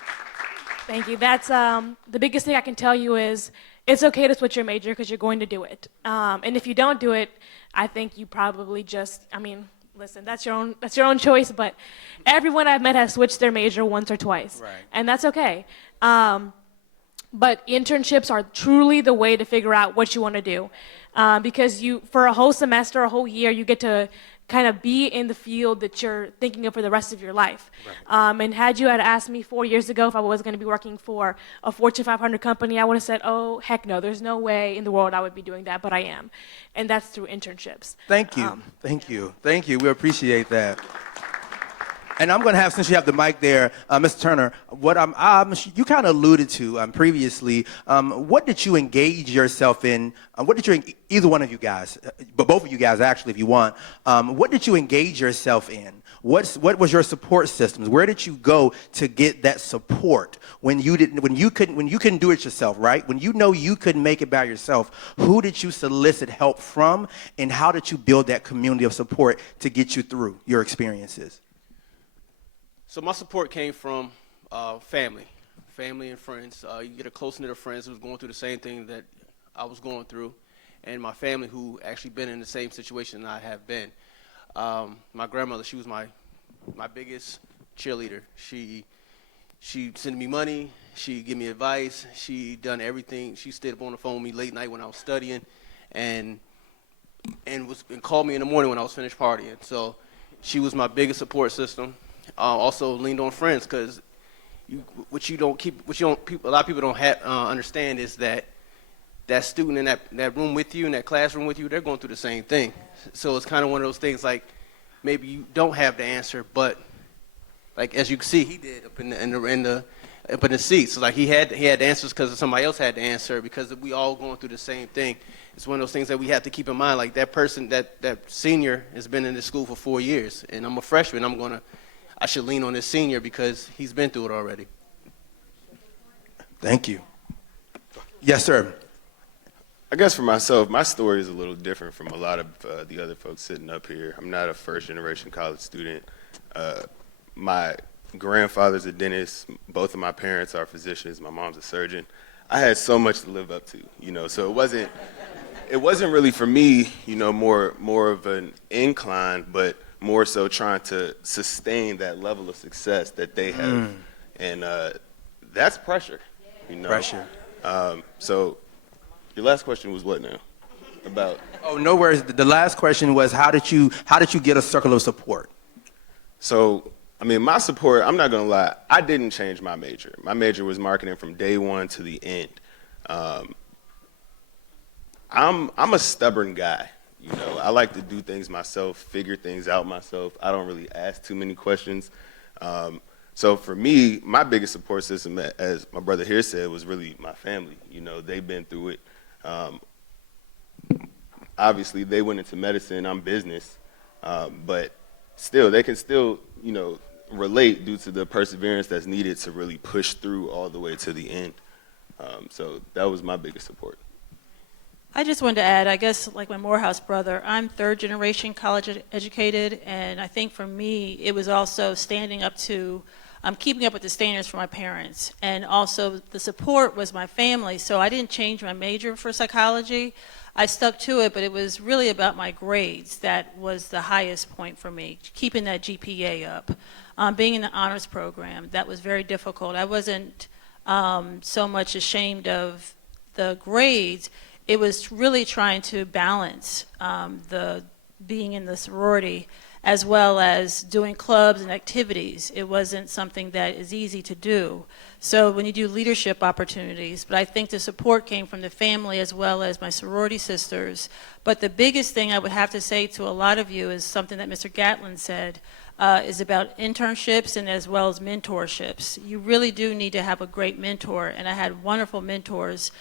thank you. That's the biggest thing I can tell you is it's okay to switch your major because you're going to do it. And if you don't do it, I think you probably just, I mean, listen, that's your own choice. But everyone I've met has switched their major once or twice, Right. and that's okay. But internships are truly the way to figure out what you want to do, because for a whole semester, a whole year, you get to kind of be in the field that you're thinking of for the rest of your life. Right. And had you asked me 4 years ago if I was going to be working for a Fortune 500 company, I would have said, oh, heck no, there's no way in the world I would be doing that, but I am. And that's through internships. Thank you. Thank you. Thank you. We appreciate that. And I'm going to have, since you have the mic there, Mr. Turner, what you kind of alluded to previously, what did you engage yourself in? Either one of you guys, but both of you guys actually, if you want, what did you engage yourself in? What was your support systems? Where did you go to get that support when you couldn't do it yourself, right? When you know you couldn't make it by yourself, who did you solicit help from, and how did you build that community of support to get you through your experiences? So my support came from family and friends. You get a close knit of friends who's going through the same thing that I was going through, and my family who actually been in the same situation I have been. My grandmother, she was my biggest cheerleader. She sent me money. She give me advice. She done everything. She stayed up on the phone with me late night when I was studying, and called me in the morning when I was finished partying. So she was my biggest support system. Also leaned on friends, because a lot of people don't understand is that student in that room with you, in that classroom with you, they're going through the same thing. So it's kind of one of those things, like maybe you don't have the answer, but like as you can see, he did up in the seats. So like he had the answers because somebody else had the answer, because we all going through the same thing. It's one of those things that we have to keep in mind. Like that person, that senior has been in this school for 4 years, and I'm a freshman. I should lean on this senior because he's been through it already. Thank you. Yes, sir. I guess for myself, my story is a little different from a lot of the other folks sitting up here. I'm not a first-generation college student. My grandfather's a dentist. Both of my parents are physicians. My mom's a surgeon. I had so much to live up to, so it wasn't really for me, more of an incline, but more so trying to sustain that level of success that they have. And that's pressure, Pressure. So your last question was what now? About? Oh, no worries. The last question was, how did you get a circle of support? So, my support, I'm not going to lie, I didn't change my major. My major was marketing from day one to the end. I'm a stubborn guy. I like to do things myself, figure things out myself. I don't really ask too many questions. So for me, my biggest support system, as my brother here said, was really my family. They've been through it. Obviously, they went into medicine. I'm business. But still, they can still, relate due to the perseverance that's needed to really push through all the way to the end. So that was my biggest support. I just wanted to add, I guess, like my Morehouse brother, I'm third generation college educated, and I think for me, it was also standing up to, keeping up with the standards for my parents, and also the support was my family, so I didn't change my major for psychology. I stuck to it, but it was really about my grades. That was the highest point for me, keeping that GPA up. Being in the honors program, that was very difficult. I wasn't so much ashamed of the grades. It was really trying to balance the being in the sorority as well as doing clubs and activities. It wasn't something that is easy to do. So when you do leadership opportunities, but I think the support came from the family as well as my sorority sisters. But the biggest thing I would have to say to a lot of you is something that Mr. Gatlin said, is about internships and as well as mentorships. You really do need to have a great mentor, and I had wonderful mentors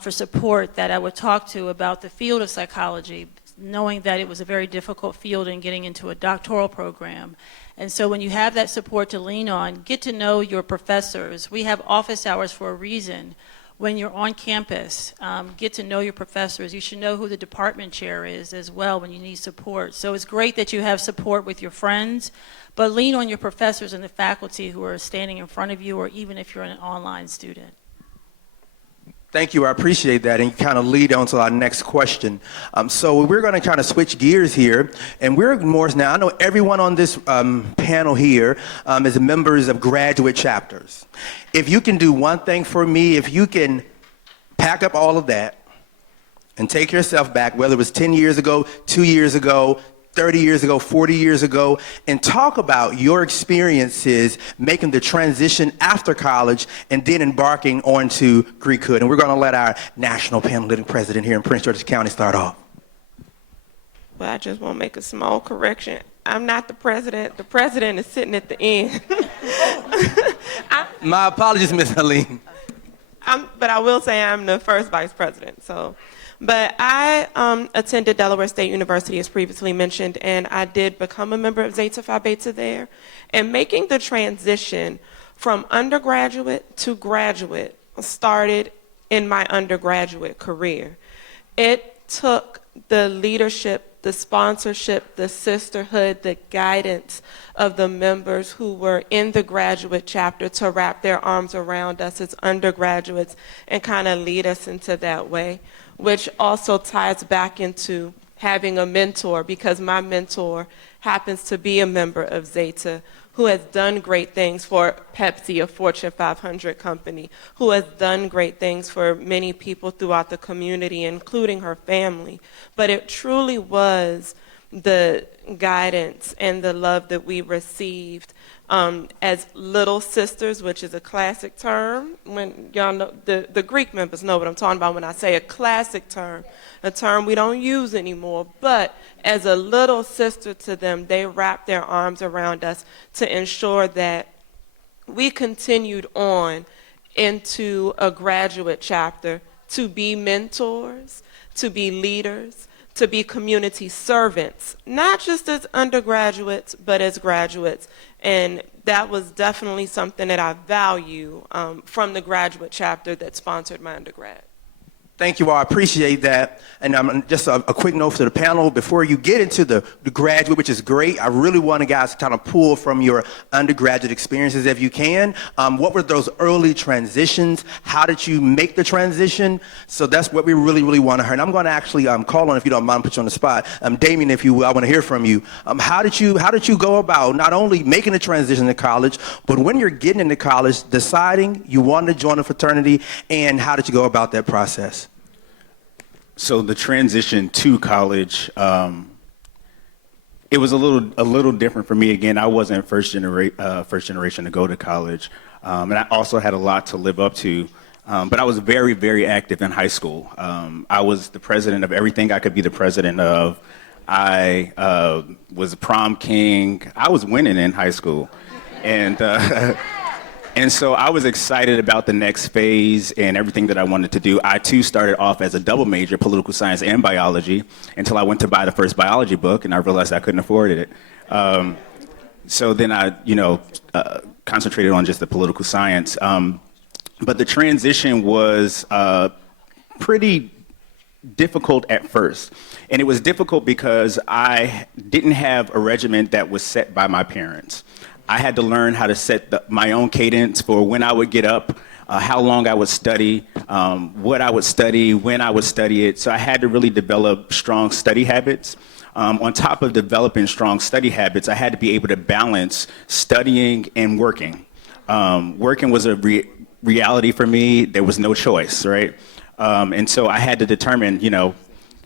for support that I would talk to about the field of psychology, knowing that it was a very difficult field in getting into a doctoral program. And so when you have that support to lean on, get to know your professors. We have office hours for a reason. when you're on campus, get to know your professors. You should know who the department chair is as well when you need support. So it's great that you have support with your friends, but lean on your professors and the faculty who are standing in front of you, or even if you're an online student. Thank you. I appreciate that. And you kind of lead on to our next question. So we're going to kind of switch gears here. And we're more now, I know everyone on this panel here is members of graduate chapters. If you can do one thing for me, if you can pack up all of that and take yourself back, whether it was 10 years ago, 2 years ago, 30 years ago, 40 years ago, and talk about your experiences making the transition after college and then embarking onto Greekhood. And we're going to let our National Pan-Hellenic president here in Prince George's County start off. Well, I just want to make a small correction. I'm not the president. The president is sitting at the end. My apologies, Ms. Helene. But I will say I'm the first vice president. But I attended Delaware State University, as previously mentioned, and I did become a member of Zeta Phi Beta there. And making the transition from undergraduate to graduate started in my undergraduate career. It took the leadership, the sponsorship, the sisterhood, the guidance of the members who were in the graduate chapter to wrap their arms around us as undergraduates and kind of lead us into that way, which also ties back into having a mentor, because my mentor happens to be a member of Zeta, who has done great things for Pepsi, a Fortune 500 company, who has done great things for many people throughout the community, including her family. But it truly was the guidance and the love that we received as little sisters, which is a classic term. When y'all know, the Greek members know what I'm talking about when I say a classic term, a term we don't use anymore. But as a little sister to them, they wrapped their arms around us to ensure that we continued on into a graduate chapter to be mentors, to be leaders, to be community servants, not just as undergraduates, but as graduates. And that was definitely something that I value from the graduate chapter that sponsored my undergrad. Thank you all. I appreciate that. And just a quick note to the panel. Before you get into the graduate, which is great, I really want you guys to kind of pull from your undergraduate experiences if you can. What were those early transitions? How did you make the transition? So that's what we really, really want to hear. And I'm going to actually call on, if you don't mind, put you on the spot. Damian, if you will, I want to hear from you. How did you go about not only making the transition to college, but when you're getting into college, deciding you wanted to join a fraternity, and how did you go about that process? So the transition to college, it was a little different for me. Again, I wasn't first generation to go to college, and I also had a lot to live up to. But I was very, very active in high school. I was the president of everything I could be the president of. I was a prom king. I was winning in high school, and so I was excited about the next phase and everything that I wanted to do. I, too, started off as a double major, political science and biology, until I went to buy the first biology book, and I realized I couldn't afford it. So then I, concentrated on just the political science. But the transition was pretty difficult at first. And it was difficult because I didn't have a regimen that was set by my parents. I had to learn how to set my own cadence for when I would get up, how long I would study, what I would study, when I would study it. So I had to really develop strong study habits. On top of developing strong study habits, I had to be able to balance studying and working. Working was a reality for me. There was no choice, right? And so I had to determine,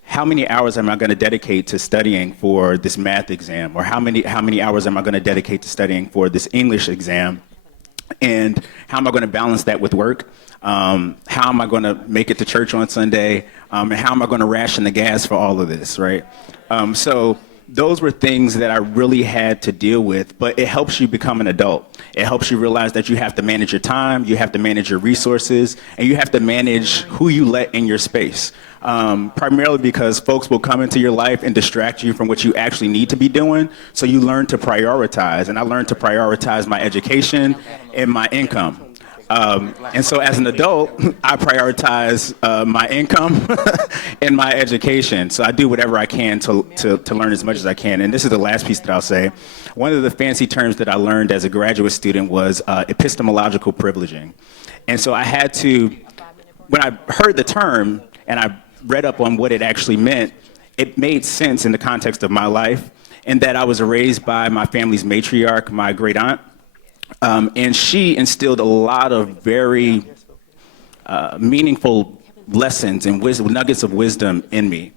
how many hours am I going to dedicate to studying for this math exam? Or how many hours am I going to dedicate to studying for this English exam? And how am I going to balance that with work? How am I going to make it to church on Sunday? And how am I going to ration the gas for all of this, right? So those were things that I really had to deal with, but it helps you become an adult. It helps you realize that you have to manage your time, you have to manage your resources, and you have to manage who you let in your space. Primarily because folks will come into your life and distract you from what you actually need to be doing, so you learn to prioritize. And I learned to prioritize my education and my income. And so as an adult, I prioritize my income and my education. So I do whatever I can to learn as much as I can. And this is the last piece that I'll say. One of the fancy terms that I learned as a graduate student was epistemological privileging. And so I had to, when I heard the term and I read up on what it actually meant, it made sense in the context of my life, and that I was raised by my family's matriarch, my great aunt. And she instilled a lot of very meaningful lessons and wisdom, nuggets of wisdom in me,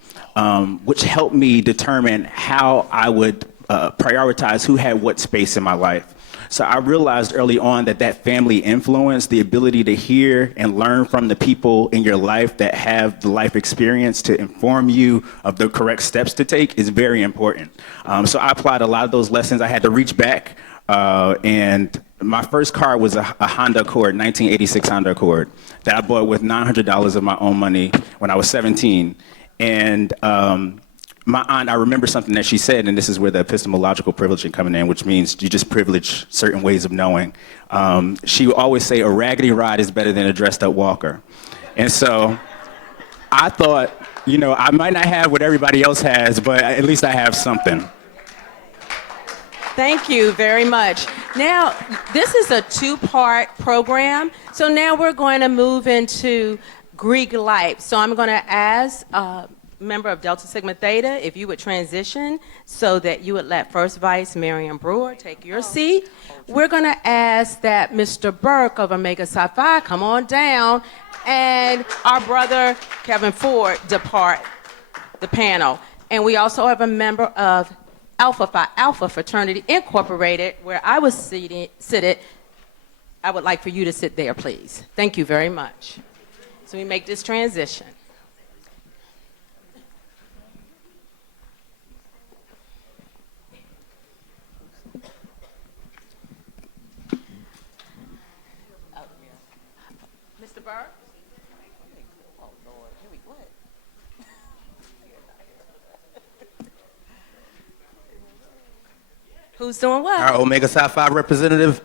which helped me determine how I would prioritize who had what space in my life. So I realized early on that family influence, the ability to hear and learn from the people in your life that have the life experience to inform you of the correct steps to take, is very important. So I applied a lot of those lessons. I had to reach back. And my first car was a Honda Accord, 1986 Honda Accord, that I bought with $900 of my own money when I was 17. And my aunt, I remember something that she said, and this is where the epistemological privileging coming in, which means you just privilege certain ways of knowing. She would always say, a raggedy ride is better than a dressed up walker. And so I thought, you know, I might not have what everybody else has, but at least I have something. Thank you very much. Now, this is a two-part program, so now we're going to move into Greek life. So I'm going to ask a member of Delta Sigma Theta if you would transition so that you would let First Vice Miriam Brewer take your seat. We're going to ask that Mr. Burke of Omega Psi Phi come on down, and our brother Kevin Ford depart the panel. And we also have a member of Alpha Phi Alpha Fraternity Incorporated, where I was seated. I would like for you to sit there, please. Thank you very much. So we make this transition. Mr. Burke? Oh, Lord. Here we go. Who's doing what? Our Omega Psi Phi representative.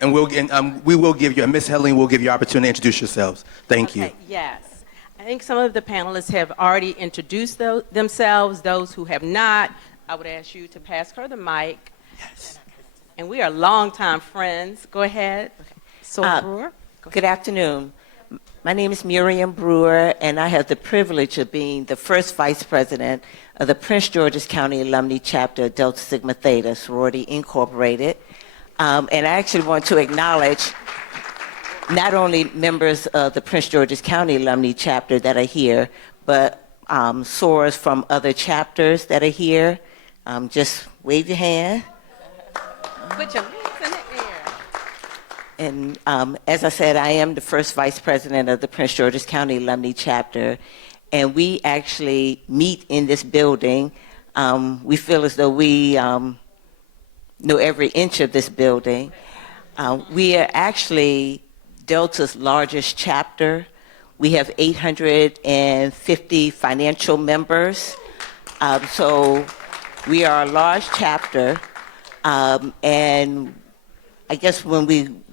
And we will give you, Miss Helene will give you opportunity to introduce yourselves. Thank you. Yes. I think some of the panelists have already introduced themselves. Those who have not, I would ask you to pass her the mic. Yes. And we are longtime friends. Go ahead. Brewer. Good afternoon. My name is Miriam Brewer, and I have the privilege of being the first vice president of the Prince George's County Alumni Chapter of Delta Sigma Theta, Sorority Incorporated. And I actually want to acknowledge not only members of the Prince George's County Alumni Chapter that are here, but sorors from other chapters that are here. Just wave your hand. Put your hands in the air. And as I said, I am the first vice president of the Prince George's County Alumni Chapter, and we actually meet in this building. We feel as though we know every inch of this building. We are actually Delta's largest chapter. We have 850 financial members. So we are a large chapter. And I guess when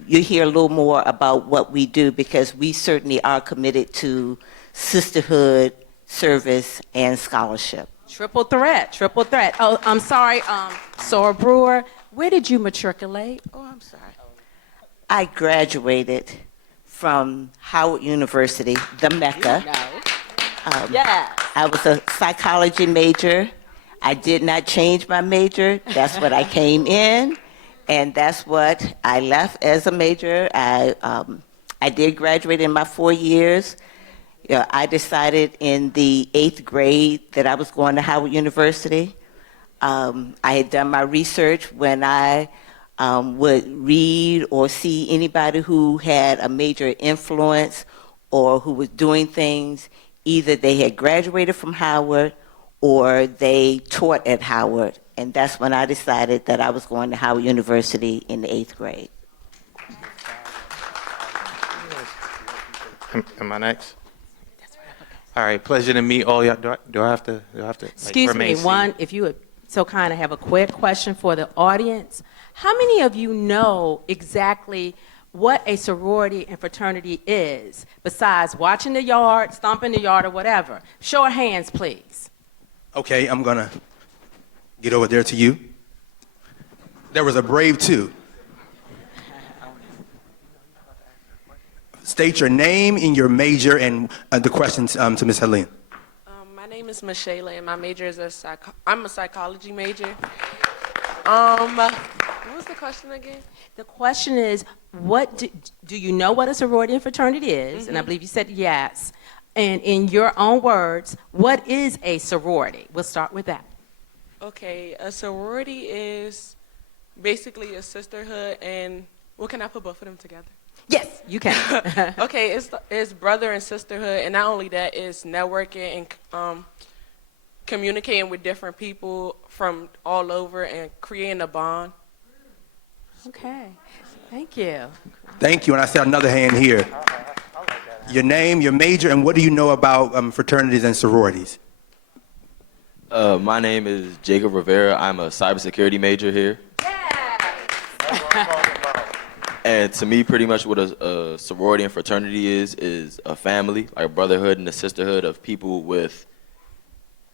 you hear a little more about what we do, because we certainly are committed to sisterhood, service, and scholarship. Triple threat, triple threat. Oh, I'm sorry, Soror Brewer, where did you matriculate? Oh, I'm sorry. I graduated from Howard University, the Mecca. Yeah. I was a psychology major. I did not change my major. That's what I came in, and that's what I left as a major. I did graduate in my 4 years. You know, I decided in the 8th grade that I was going to Howard University. I had done my research when I would read or see anybody who had a major influence or who was doing things. Either they had graduated from Howard or they taught at Howard. And that's when I decided that I was going to Howard University in the 8th grade. Am I next? All right, pleasure to meet all y'all. Do I have to? Excuse me, if you would so kind of have a quick question for the audience. How many of you know exactly what a sorority and fraternity is, besides watching the yard, stomping the yard, or whatever? Show of hands, please. Okay, I'm gonna get over there to you. There was a brave two. State your name and your major and the questions to Ms. Helene. My name is Michelle, and my major is I'm a psychology major. What was the question again? The question is, what do you know what a sorority and fraternity is? And I believe you said yes. And in your own words, what is a sorority? We'll start with that. Okay, a sorority is basically a sisterhood, and what can I put both of them together? Yes, you can. Okay, it's brother and sisterhood, and not only that, it's networking and communicating with different people from all over and creating a bond. Okay, thank you. Thank you, and I see another hand here. Your name, your major, and what do you know about fraternities and sororities? My name is Jacob Rivera. I'm a cybersecurity major here. And to me, pretty much what a sorority and fraternity is a family, like a brotherhood and a sisterhood of people with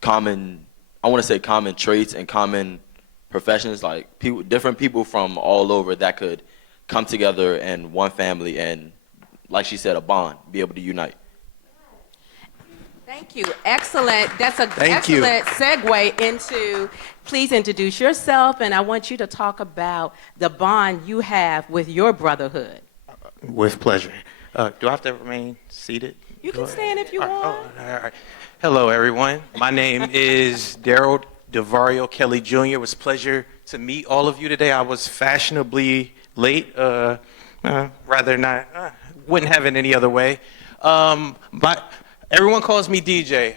common, I want to say common traits and common professions, like people, different people from all over that could come together in one family and, like she said, a bond, be able to unite. Thank you. Excellent. That's an excellent segue into, please introduce yourself, and I want you to talk about the bond you have with your brotherhood. With pleasure. Do I have to remain seated? You can stand if you want. All right. Hello, everyone. My name is Daryl DeVario Kelly Jr. It was a pleasure to meet all of you today. I was fashionably late, rather not, wouldn't have it any other way. But everyone calls me DJ.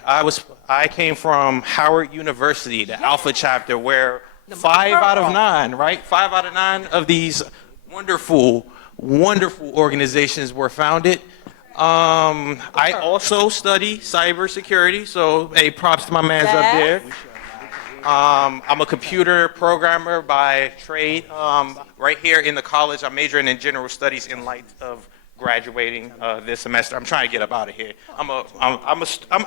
I came from Howard University, the Alpha chapter, where 5 out of 9, right? 5 out of 9 of these wonderful, wonderful organizations were founded. I also study cybersecurity, so hey, props to my mans up there. I'm a computer programmer by trade. Right here in the college, I'm majoring in general studies in light of graduating this semester. I'm trying to get up out of here. I'm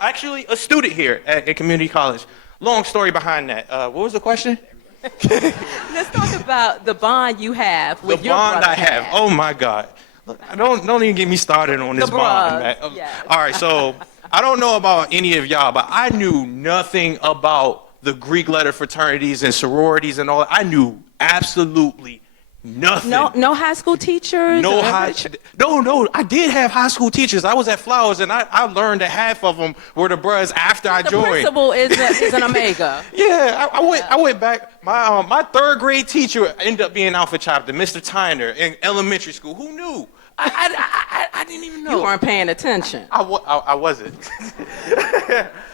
actually a student here at community college. Long story behind that. What was the question? Let's talk about the bond you have with your brother. The bond I have. Oh my God. Look, don't even get me started on this bond, man. Yes. All right, so I don't know about any of y'all, but I knew nothing about the Greek letter fraternities and sororities and all. I knew absolutely nothing. No high school teachers? No, I did have high school teachers. I was at Flowers, and I learned that half of them were the bruhs after I joined. The principal is an Omega. Yeah, I went back. My third grade teacher ended up being Alpha Chapter, Mr. Tyner, in elementary school. Who knew? I didn't even know. You weren't paying attention. I wasn't.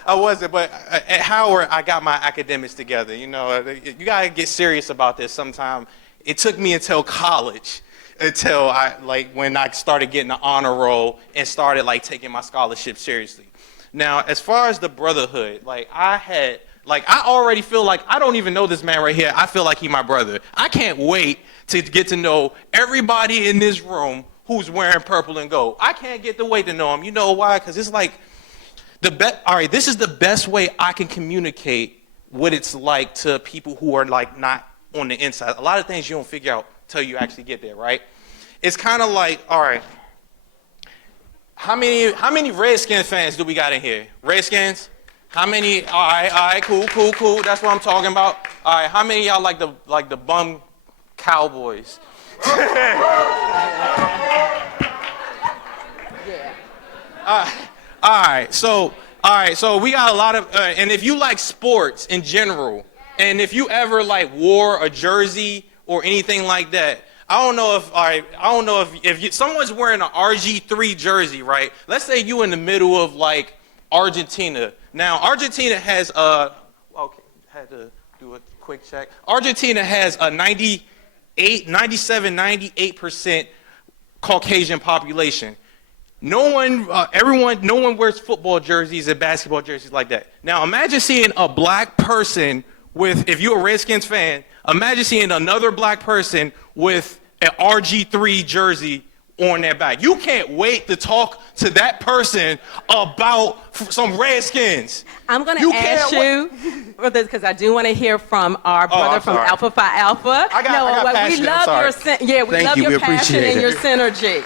I wasn't, but at Howard, I got my academics together. You know, you gotta get serious about this sometime. It took me until college, when I started getting the honor roll and started taking my scholarship seriously. Now, as far as the brotherhood, I already feel like I don't even know this man right here. I feel like he's my brother. I can't wait to get to know everybody in this room who's wearing purple and gold. I can't wait to know him. You know why? Because it's like this is the best way I can communicate what it's like to people who are not on the inside. A lot of things you don't figure out till you actually get there, right? It's kind of like, all right, how many Redskins fans do we got in here? Redskins? How many? All right, cool. That's what I'm talking about. All right, how many of y'all like the bum Cowboys? All right, so we got a lot of, and if you like sports in general, and if you ever wore a jersey or anything like that, I don't know if someone's wearing an RG3 jersey, right? Let's say you in the middle of Argentina. Now Argentina has had to do a quick check. Argentina has a 98% Caucasian population. No one wears football jerseys and basketball jerseys like that. Now imagine seeing a black person if you're a Redskins fan, Imagine seeing another black person with an RG3 jersey on their back. You can't wait to talk to that person about some Redskins. I'm going to ask you, because I do want to hear from our brother from sorry. Alpha Phi Alpha. I got we passionate, I'm love sorry. we love your passion and your synergy.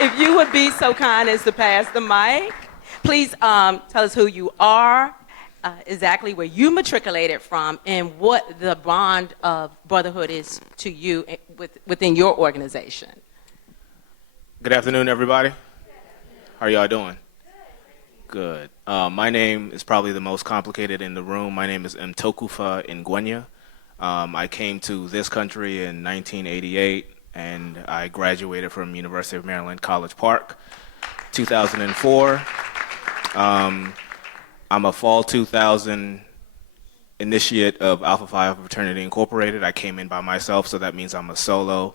If you would be so kind as to pass the mic, please tell us who you are, exactly where you matriculated from, and what the bond of brotherhood is to you within your organization. Good afternoon, everybody. How are y'all doing? Good. My name is probably the most complicated in the room. My name is Mtokufa Ngwenya. I came to this country in 1988, and I graduated from University of Maryland, College Park, 2004. I'm a fall 2000 initiate of Alpha Phi Alpha Fraternity Incorporated. I came in by myself, so that means I'm a solo.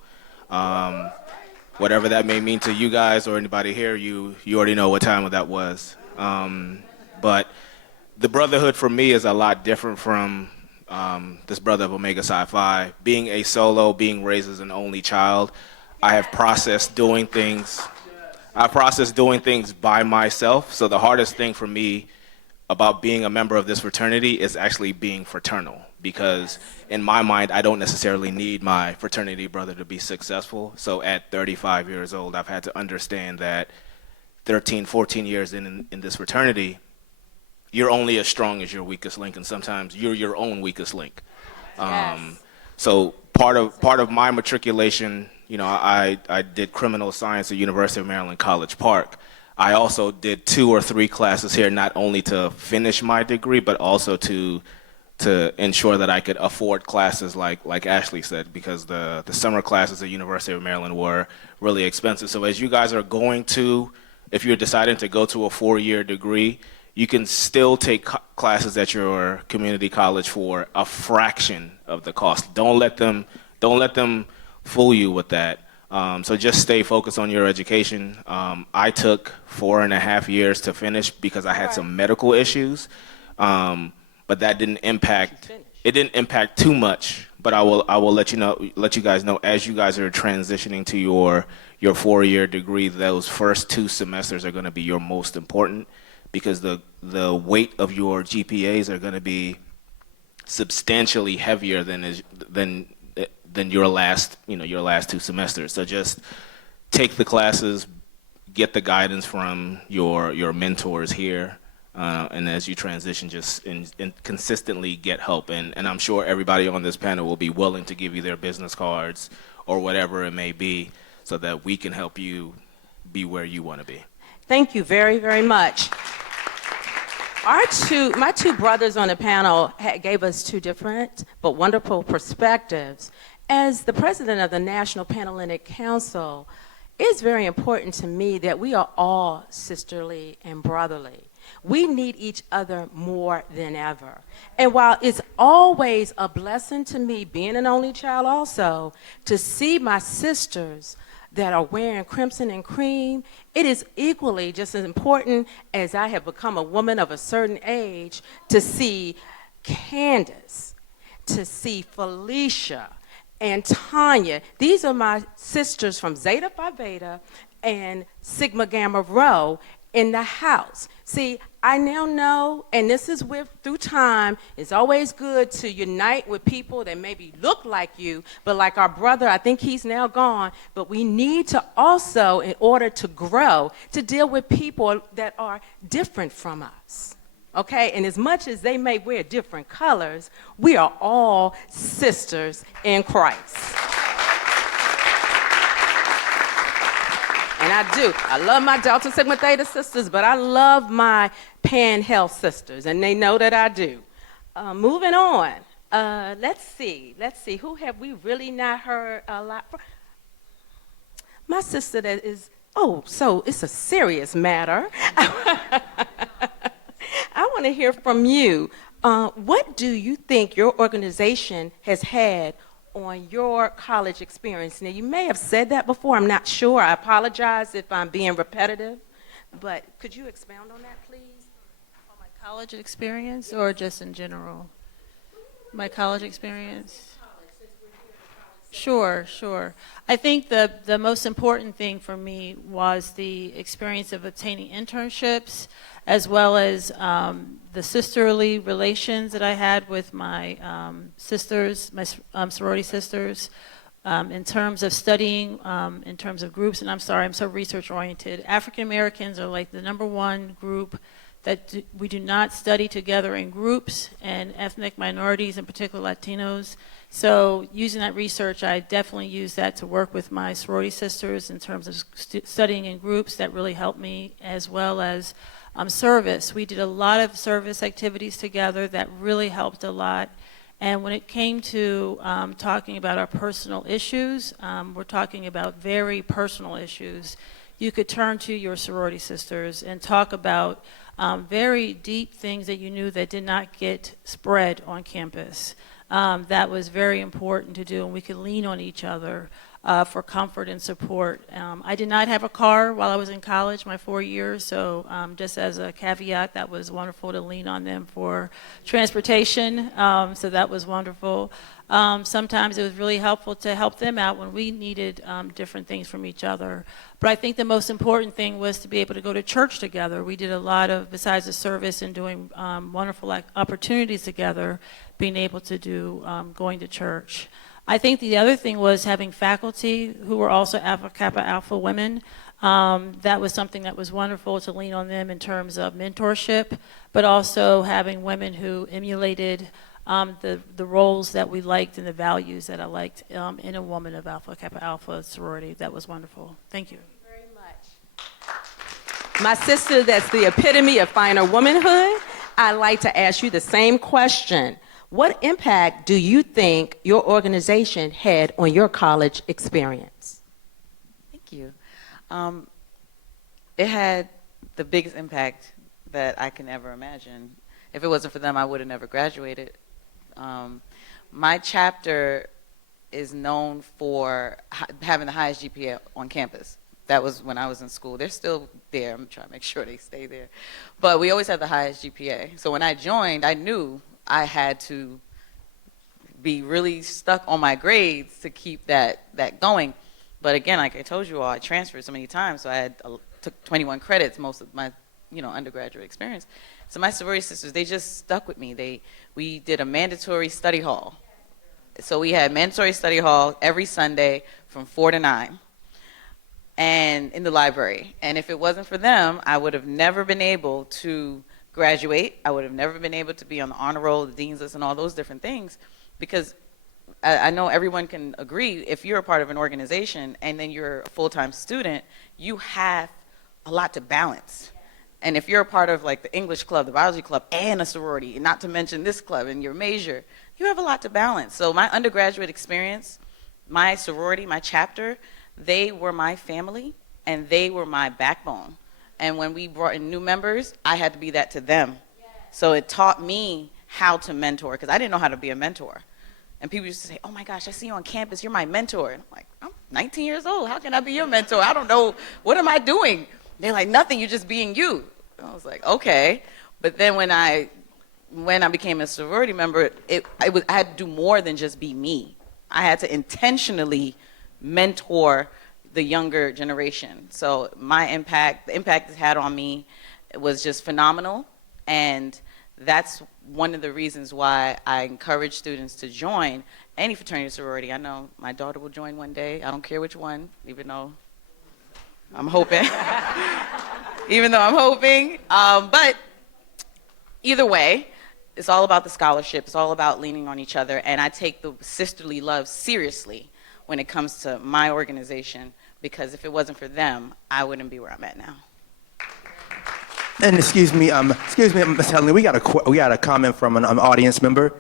Whatever that may mean to you guys or anybody here, you already know what time that was. But the brotherhood for me is a lot different from this brother of Omega Psi Phi. Being a solo, being raised as an only child, I have processed doing things. I processed doing things by myself. So the hardest thing for me about being a member of this fraternity is actually being fraternal, because in my mind, I don't necessarily need my fraternity brother to be successful. So at 35 years old, I've had to understand that 13, 14 years in this fraternity, you're only as strong as your weakest link, and sometimes you're your own weakest link. So part of my matriculation, you know, I did criminal science at University of Maryland, College Park. I also did 2 or 3 classes here, not only to finish my degree, but also to ensure that I could afford classes like Ashley said, because the summer classes at University of Maryland were really expensive. So as you guys are going to, if you're deciding to go to a 4-year degree, you can still take classes at your community college for a fraction of the cost. Don't let them fool you with that. So just stay focused on your education. I took 4.5 years to finish because I had some medical issues, but that didn't impact. It didn't impact too much. But I will let you guys know, as you guys are transitioning to your 4-year degree, those first 2 semesters are going to be your most important, because the weight of your GPAs are going to be substantially heavier than your last 2 semesters. So just take the classes, get the guidance from your mentors here, and as you transition, just consistently get help. And I'm sure everybody on this panel will be willing to give you their business cards or whatever it may be, so that we can help you be where you want to be. Thank you very, very much. My two brothers on the panel gave us 2 different but wonderful perspectives. As the president of the National Pan-Hellenic Council, it's very important to me that we are all sisterly and brotherly. We need each other more than ever. And while it's always a blessing to me, being an only child also, to see my sisters that are wearing crimson and cream, it is equally just as important, as I have become a woman of a certain age, to see Candace, to see Felicia, and Tanya. These are my sisters from Zeta Phi Beta and Sigma Gamma Rho in the house. See, I now know, and this is through time, it's always good to unite with people that maybe look like you, but like our brother, I think he's now gone, but we need to also, in order to grow, to deal with people that are different from us. Okay, and as much as they may wear different colors, we are all sisters in Christ. And I love my Delta Sigma Theta sisters, but I love my Pan-Hell sisters, and they know that I do. Moving on, let's see, who have we really not heard a lot from? My sister that is, so it's a serious matter. I want to hear from you. What do you think your organization has had on your college experience? Now, you may have said that before. I'm not sure. I apologize if I'm being repetitive. But could you expound on that, please? On my college experience or just in general? My college experience. Sure, sure. I think the most important thing for me was the experience of obtaining internships, as well as the sisterly relations that I had with my sisters, my sorority sisters, in terms of studying, in terms of groups. And I'm sorry, I'm so research oriented. African Americans are like the #1 group that we do not study together in groups, and ethnic minorities, in particular Latinos. So using that research, I definitely use that to work with my sorority sisters in terms of studying in groups. That really helped me, as well as service. We did a lot of service activities together that really helped a lot. And when it came to talking about our personal issues, we're talking about very personal issues. You could turn to your sorority sisters and talk about very deep things that you knew that did not get spread on campus. That was very important to do, and we could lean on each other for comfort and support. I did not have a car while I was in college, my 4 years, so just as a caveat, that was wonderful to lean on them for transportation, so that was wonderful. Sometimes it was really helpful to help them out when we needed different things from each other. But I think the most important thing was to be able to go to church together. We did a lot of, besides the service and doing wonderful opportunities together, being able to do going to church. I think the other thing was having faculty who were also Alpha Kappa Alpha women. That was something that was wonderful to lean on them in terms of mentorship, but also having women who emulated the roles that we liked and the values that I liked in a woman of Alpha Kappa Alpha sorority. That was wonderful. Thank you. Very much. My sister, that's the epitome of finer womanhood, I'd like to ask you the same question. What impact do you think your organization had on your college experience? Thank you. It had the biggest impact that I can ever imagine. If it wasn't for them, I would have never graduated. My chapter is known for having the highest GPA on campus. That was when I was in school. They're still there. I'm trying to make sure they stay there. But we always had the highest GPA. So when I joined, I knew I had to be really stuck on my grades to keep that going. But again, like I told you all, I transferred so many times, so I took 21 credits most of my undergraduate experience. So my sorority sisters, they just stuck with me. We did a mandatory study hall. So we had mandatory study hall every Sunday from 4 to 9 and in the library. And if it wasn't for them, I would have never been able to graduate. I would have never been able to be on the honor roll, the dean's list, and all those different things, because I know everyone can agree, if you're a part of an organization and then you're a full-time student, you have a lot to balance. And if you're a part of like the English club, the biology club, and a sorority, and not to mention this club and your major, you have a lot to balance. So my undergraduate experience, my sorority, my chapter, they were my family and they were my backbone. And when we brought in new members, I had to be that to them. So it taught me how to mentor, because I didn't know how to be a mentor. And people used to say, oh my gosh, I see you on campus, you're my mentor. And I'm like, I'm 19 years old, how can I be your mentor? I don't know, what am I doing? They're like, nothing, you're just being you. And I was like, okay. But then when I became a sorority member, I had to do more than just be me. I had to intentionally mentor the younger generation. So the impact it had on me was just phenomenal. And that's one of the reasons why I encourage students to join any fraternity or sorority. I know my daughter will join one day. I don't care which one, even though I'm hoping. But either way, it's all about the scholarship. It's all about leaning on each other. And I take the sisterly love seriously when it comes to my organization, because if it wasn't for them, I wouldn't be where I'm at now. And excuse me, Ms. Helen, we got a comment from an audience member.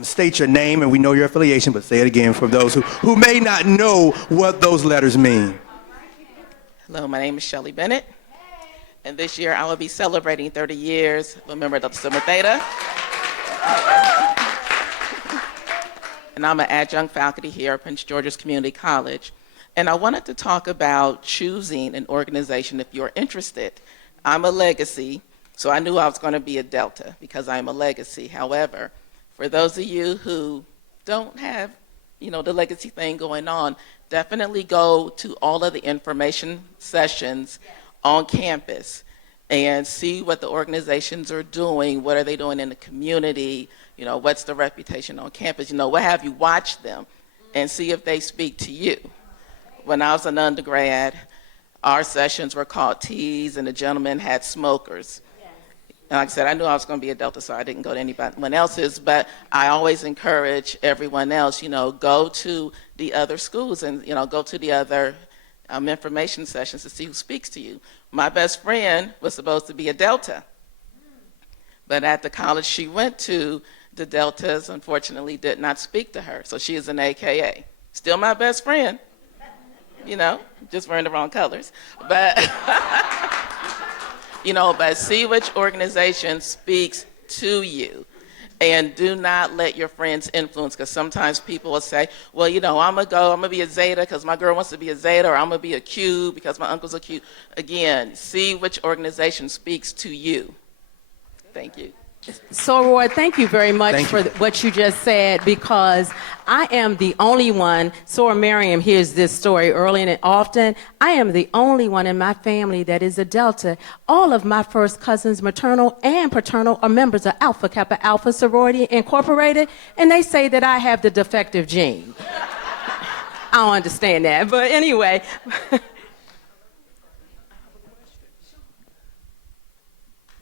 State your name, and we know your affiliation, but say it again for those who may not know what those letters mean. Hello, my name is Shelly Bennett, and this year I will be celebrating 30 years of a member of Delta Sigma Theta. And I'm an adjunct faculty here at Prince George's Community College. And I wanted to talk about choosing an organization if you're interested. I'm a legacy, so I knew I was going to be a Delta because I'm a legacy. However, For those of you who don't have, the legacy thing going on, definitely go to all of the information sessions on campus and see what the organizations are doing, what are they doing in the community, what's the reputation on campus, what have you, watch them and see if they speak to you. When I was an undergrad, our sessions were called teas and the gentlemen had smokers. And like I said, I knew I was going to be a Delta, so I didn't go to anyone else's, but I always encourage everyone else, go to the other schools and, go to the other information sessions to see who speaks to you. My best friend was supposed to be a Delta, but at the college she went to, the Deltas unfortunately did not speak to her, so she is an AKA. Still my best friend, just wearing the wrong colors, but... but see which organization speaks to you. And do not let your friends influence, because sometimes people will say, well, I'm going to be a Zeta because my girl wants to be a Zeta, or I'm going to be a Q because my uncle's a Q. Again, see which organization speaks to you. Thank you. Soror, thank you very much Thank for you. what you just said, because I am the only one, Soror Miriam hears this story early and often, I am the only one in my family that is a Delta. All of my first cousins, maternal and paternal, are members of Alpha Kappa Alpha Sorority Incorporated, and they say that I have the defective gene. I don't understand that, but anyway.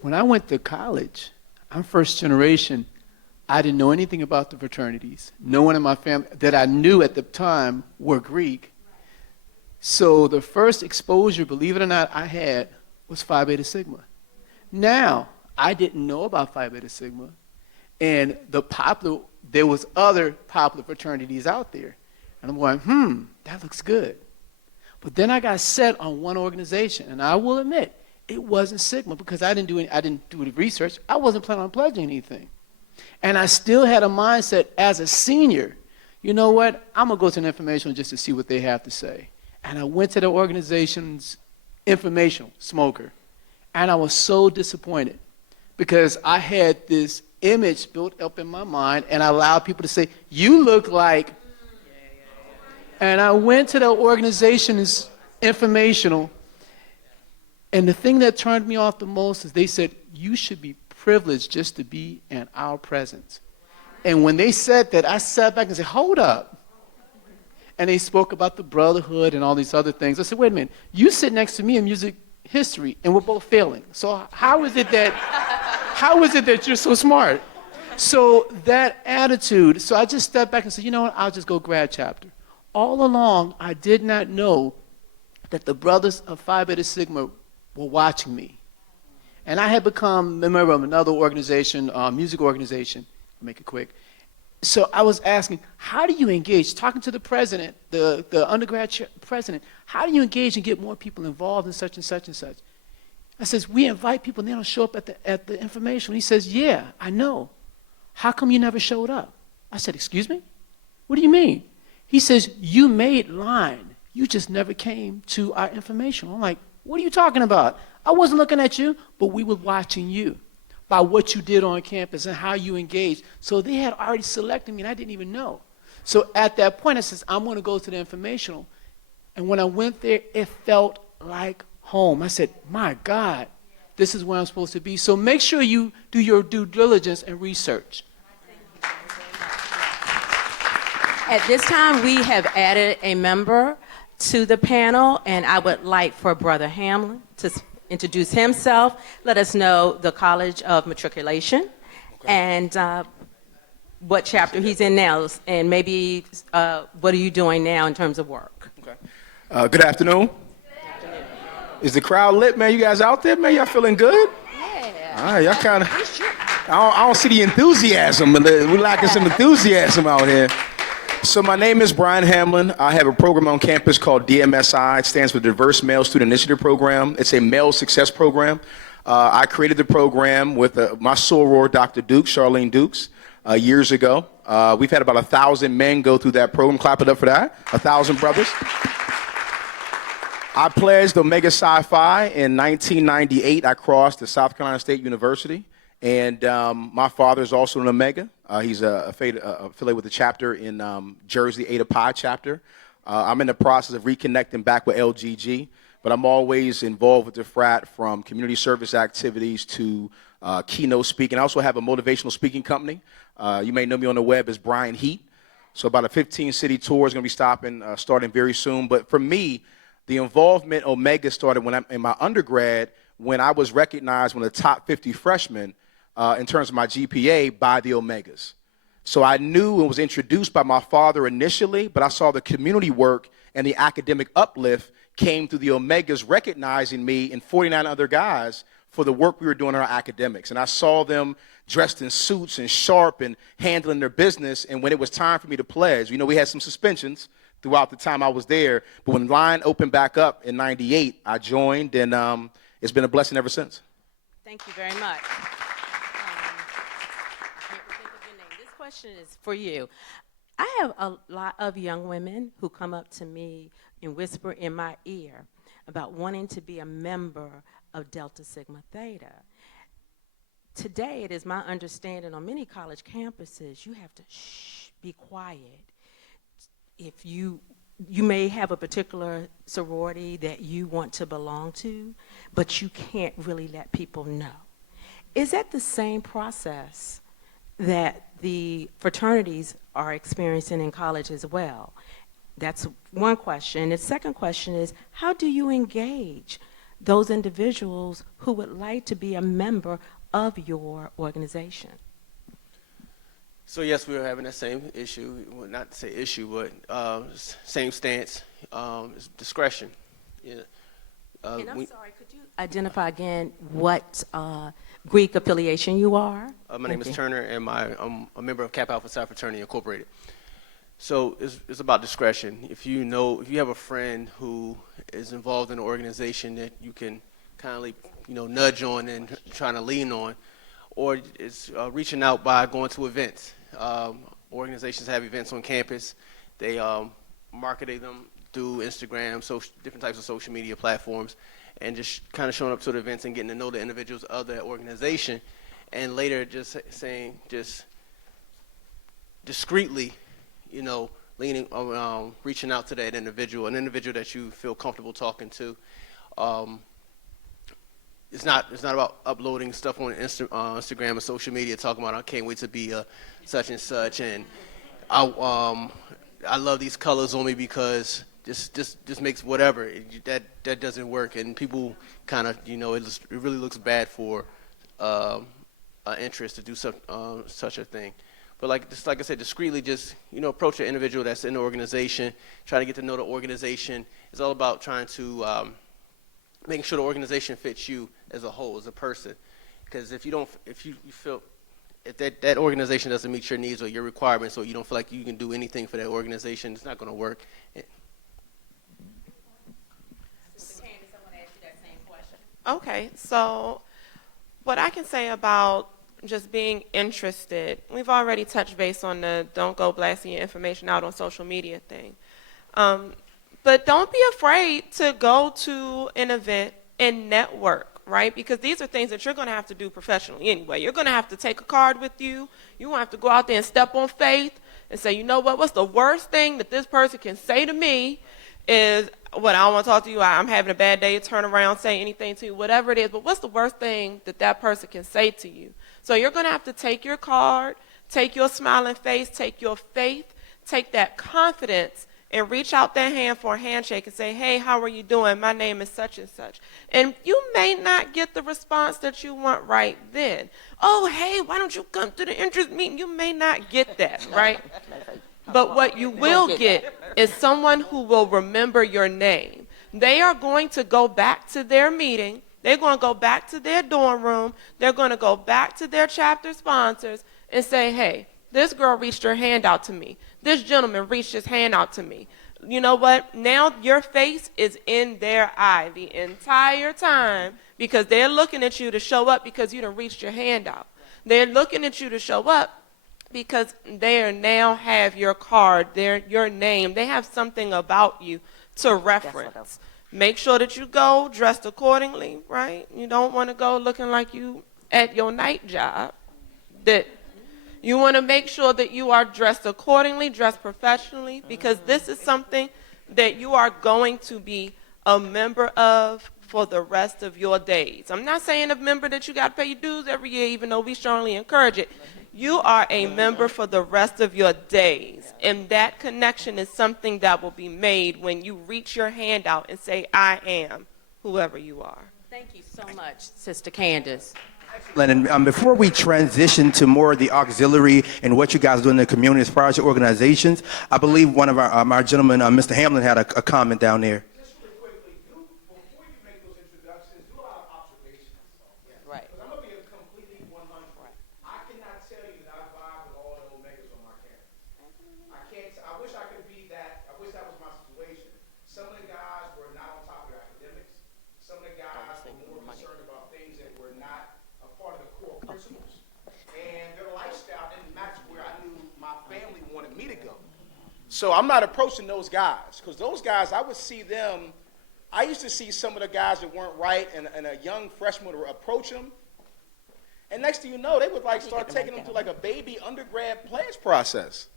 When I went to college, I'm first generation. I didn't know anything about the fraternities. No one in my family that I knew at the time were Greek. So the first exposure, believe it or not, I had was Phi Beta Sigma. Now, I didn't know about Phi Beta Sigma, and there was other popular fraternities out there. And I'm going, that looks good. But then I got set on one organization, and I will admit, it wasn't Sigma, because I didn't do the research. I wasn't planning on pledging anything. And I still had a mindset as a senior, you know what, I'm going to go to an informational just to see what they have to say. And I went to the organization's informational, Smoker, and I was so disappointed because I had this image built up in my mind, and I allowed people to say, you look like, and I went to the organization's informational. And the thing that turned me off the most is they said, you should be privileged just to be in our presence. And when they said that, I sat back and said, hold up. And they spoke about the brotherhood and all these other things. I said, wait a minute, you sit next to me in music history, and we're both failing. So how is it that you're so smart? So that attitude, so I just stepped back and said, you know what, I'll just go grad chapter. All along, I did not know that the brothers of Phi Beta Sigma were watching me. And I had become a member of another organization, music organization, I'll make it quick. So I was asking, how do you engage? Talking to the president, the undergrad president, how do you engage and get more people involved in such and such and such? I says, we invite people and they don't show up at the information. He says, yeah, I know. How come you never showed up? I said, excuse me? What do you mean? He says, you made line. You just never came to our information. I'm like, what are you talking about? I wasn't looking at you, but we were watching you by what you did on campus and how you engaged. So they had already selected me, and I didn't even know. So at that point, I said, I'm going to go to the informational. And when I went there, it felt like home. I said, my God, this is where I'm supposed to be. So make sure you do your due diligence and research. At this time, we have added a member to the panel, and I would like for Brother Hamlin to introduce himself, let us know the College of Matriculation, and what chapter he's in now, and maybe what are you doing now in terms of work? Okay. Good afternoon. Is the crowd lit, man? You guys out there, man? Y'all feeling good? Yeah. All right, y'all kind of, I don't see the enthusiasm. We're lacking some enthusiasm out here. So my name is Brian Hamlin. I have a program on campus called DMSI. It stands for Diverse Male Student Initiative Program. It's a male success program. I created the program with my soror, Dr. Dukes, Charlene Dukes, years ago. We've had about 1,000 men go through that program. Clap it up for that. 1,000 brothers. I pledged Omega Psi Phi in 1998. I crossed to South Carolina State University. And my father is also an Omega. He's affiliated with the chapter in Jersey, Eta Pi chapter. I'm in the process of reconnecting back with LGG, but I'm always involved with the frat, from community service activities to keynote speaking. I also have a motivational speaking company. You may know me on the web as Brian Heat. So about a 15-city tour is going to be starting very soon. But for me, the involvement Omega started when I'm in my undergrad, when I was recognized one of the top 50 freshmen in terms of my GPA by the Omegas. So I knew and was introduced by my father initially, but I saw the community work and the academic uplift came through the Omegas recognizing me and 49 other guys for the work we were doing in our academics. And I saw them dressed in suits and sharp and handling their business. And when it was time for me to pledge, you know, we had some suspensions throughout the time I was there. But when the line opened back up in '98, I joined, and it's been a blessing ever since. Thank you very much. This question is for you. I have a lot of young women who come up to me and whisper in my ear about wanting to be a member of Delta Sigma Theta. Today, it is my understanding on many college campuses, you have to be quiet. If you may have a particular sorority that you want to belong to, but you can't really let people know. Is that the same process that the fraternities are experiencing in college as well? That's one question. The second question is, how do you engage those individuals who would like to be a member of your organization? So yes, we were having that same issue. Well, not to say issue, but same stance. It's discretion. Yeah. And I'm sorry, could you identify again what Greek affiliation you are? My name is Turner, and I'm a member of Kappa Alpha Psi Fraternity Incorporated. So it's about discretion. If you have a friend who is involved in an organization that you can kindly, nudge on and trying to lean on, or it's reaching out by going to events. Organizations have events on campus. They market them through Instagram, different types of social media platforms, and just kind of showing up to the events and getting to know the individuals of that organization, and later just saying, just discreetly, leaning, reaching out to that individual, an individual that you feel comfortable talking to. It's not about uploading stuff on Instagram or social media talking about I can't wait to be such and such, and I love these colors on me because just makes whatever. That doesn't work, and people kind of it really looks bad for interest to do such a thing. But like I said, discreetly just approach an individual that's in the organization, try to get to know the organization. It's all about trying to making sure the organization fits you as a whole, as a person. Because if you feel if that organization doesn't meet your needs or your requirements, or you don't feel like you can do anything for that organization, it's not going to work. Sister Candace, I want to ask you that same question. Okay, so what I can say about just being interested, we've already touched base on the don't go blasting your information out on social media thing. But don't be afraid to go to an event and network, right? Because these are things that you're going to have to do professionally anyway. You're going to have to take a card with you. You're going to have to go out there and step on faith and say, you know what's the worst thing that this person can say to me is, I don't want to talk to you, I'm having a bad day, turn around, say anything to you, whatever it is, but what's the worst thing that person can say to you? So you're going to have to take your card, take your smiling face, take your faith, take that confidence, and reach out that hand for a handshake and say, hey, how are you doing? My name is such and such. And you may not get the response that you want right then. Oh, hey, why don't you come to the interest meeting? You may not get that, right? But what you will get is someone who will remember your name. They are going to go back to their meeting. They're going to go back to their dorm room. They're going to go back to their chapter sponsors and say, hey, this girl reached her hand out to me. This gentleman reached his hand out to me. You know what? Now your face is in their eye the entire time because they're looking at you to show up because you done reached your hand out. They're looking at you to show up because they now have your card, your name. They have something about you to reference. Make sure that you go dressed accordingly, right? You don't want to go looking like you at your night job, that you want to make sure that you are dressed accordingly, dressed professionally, because this is something that you are going to be a member of for the rest of your days. I'm not saying a member that you got to pay your dues every year, even though we strongly encourage it. You are a member for the rest of your days, and that connection is something that will be made when you reach your hand out and say, I am whoever you are. Thank you so much, Sister Candace. And before we transition to more of the auxiliary and what you guys do in the community as far as your organizations, I believe one of our gentlemen, Mr. Hamlin, had a comment down there. Right. I'm going to be completely 100. I cannot tell you that I vibe with all the Omegas on my campus. I can't. I wish I could be that. I wish that was my situation. Some of the guys were not on top of their academics. Some of the guys were more concerned about things that were not a part of the core principles. And their lifestyle didn't match where I knew my family wanted me to go. So I'm not approaching those guys, because those guys, I would see them. I used to see some of the guys that weren't right, and a young freshman would approach them. And next thing you know, they would like start taking them through like a baby undergrad pledge process.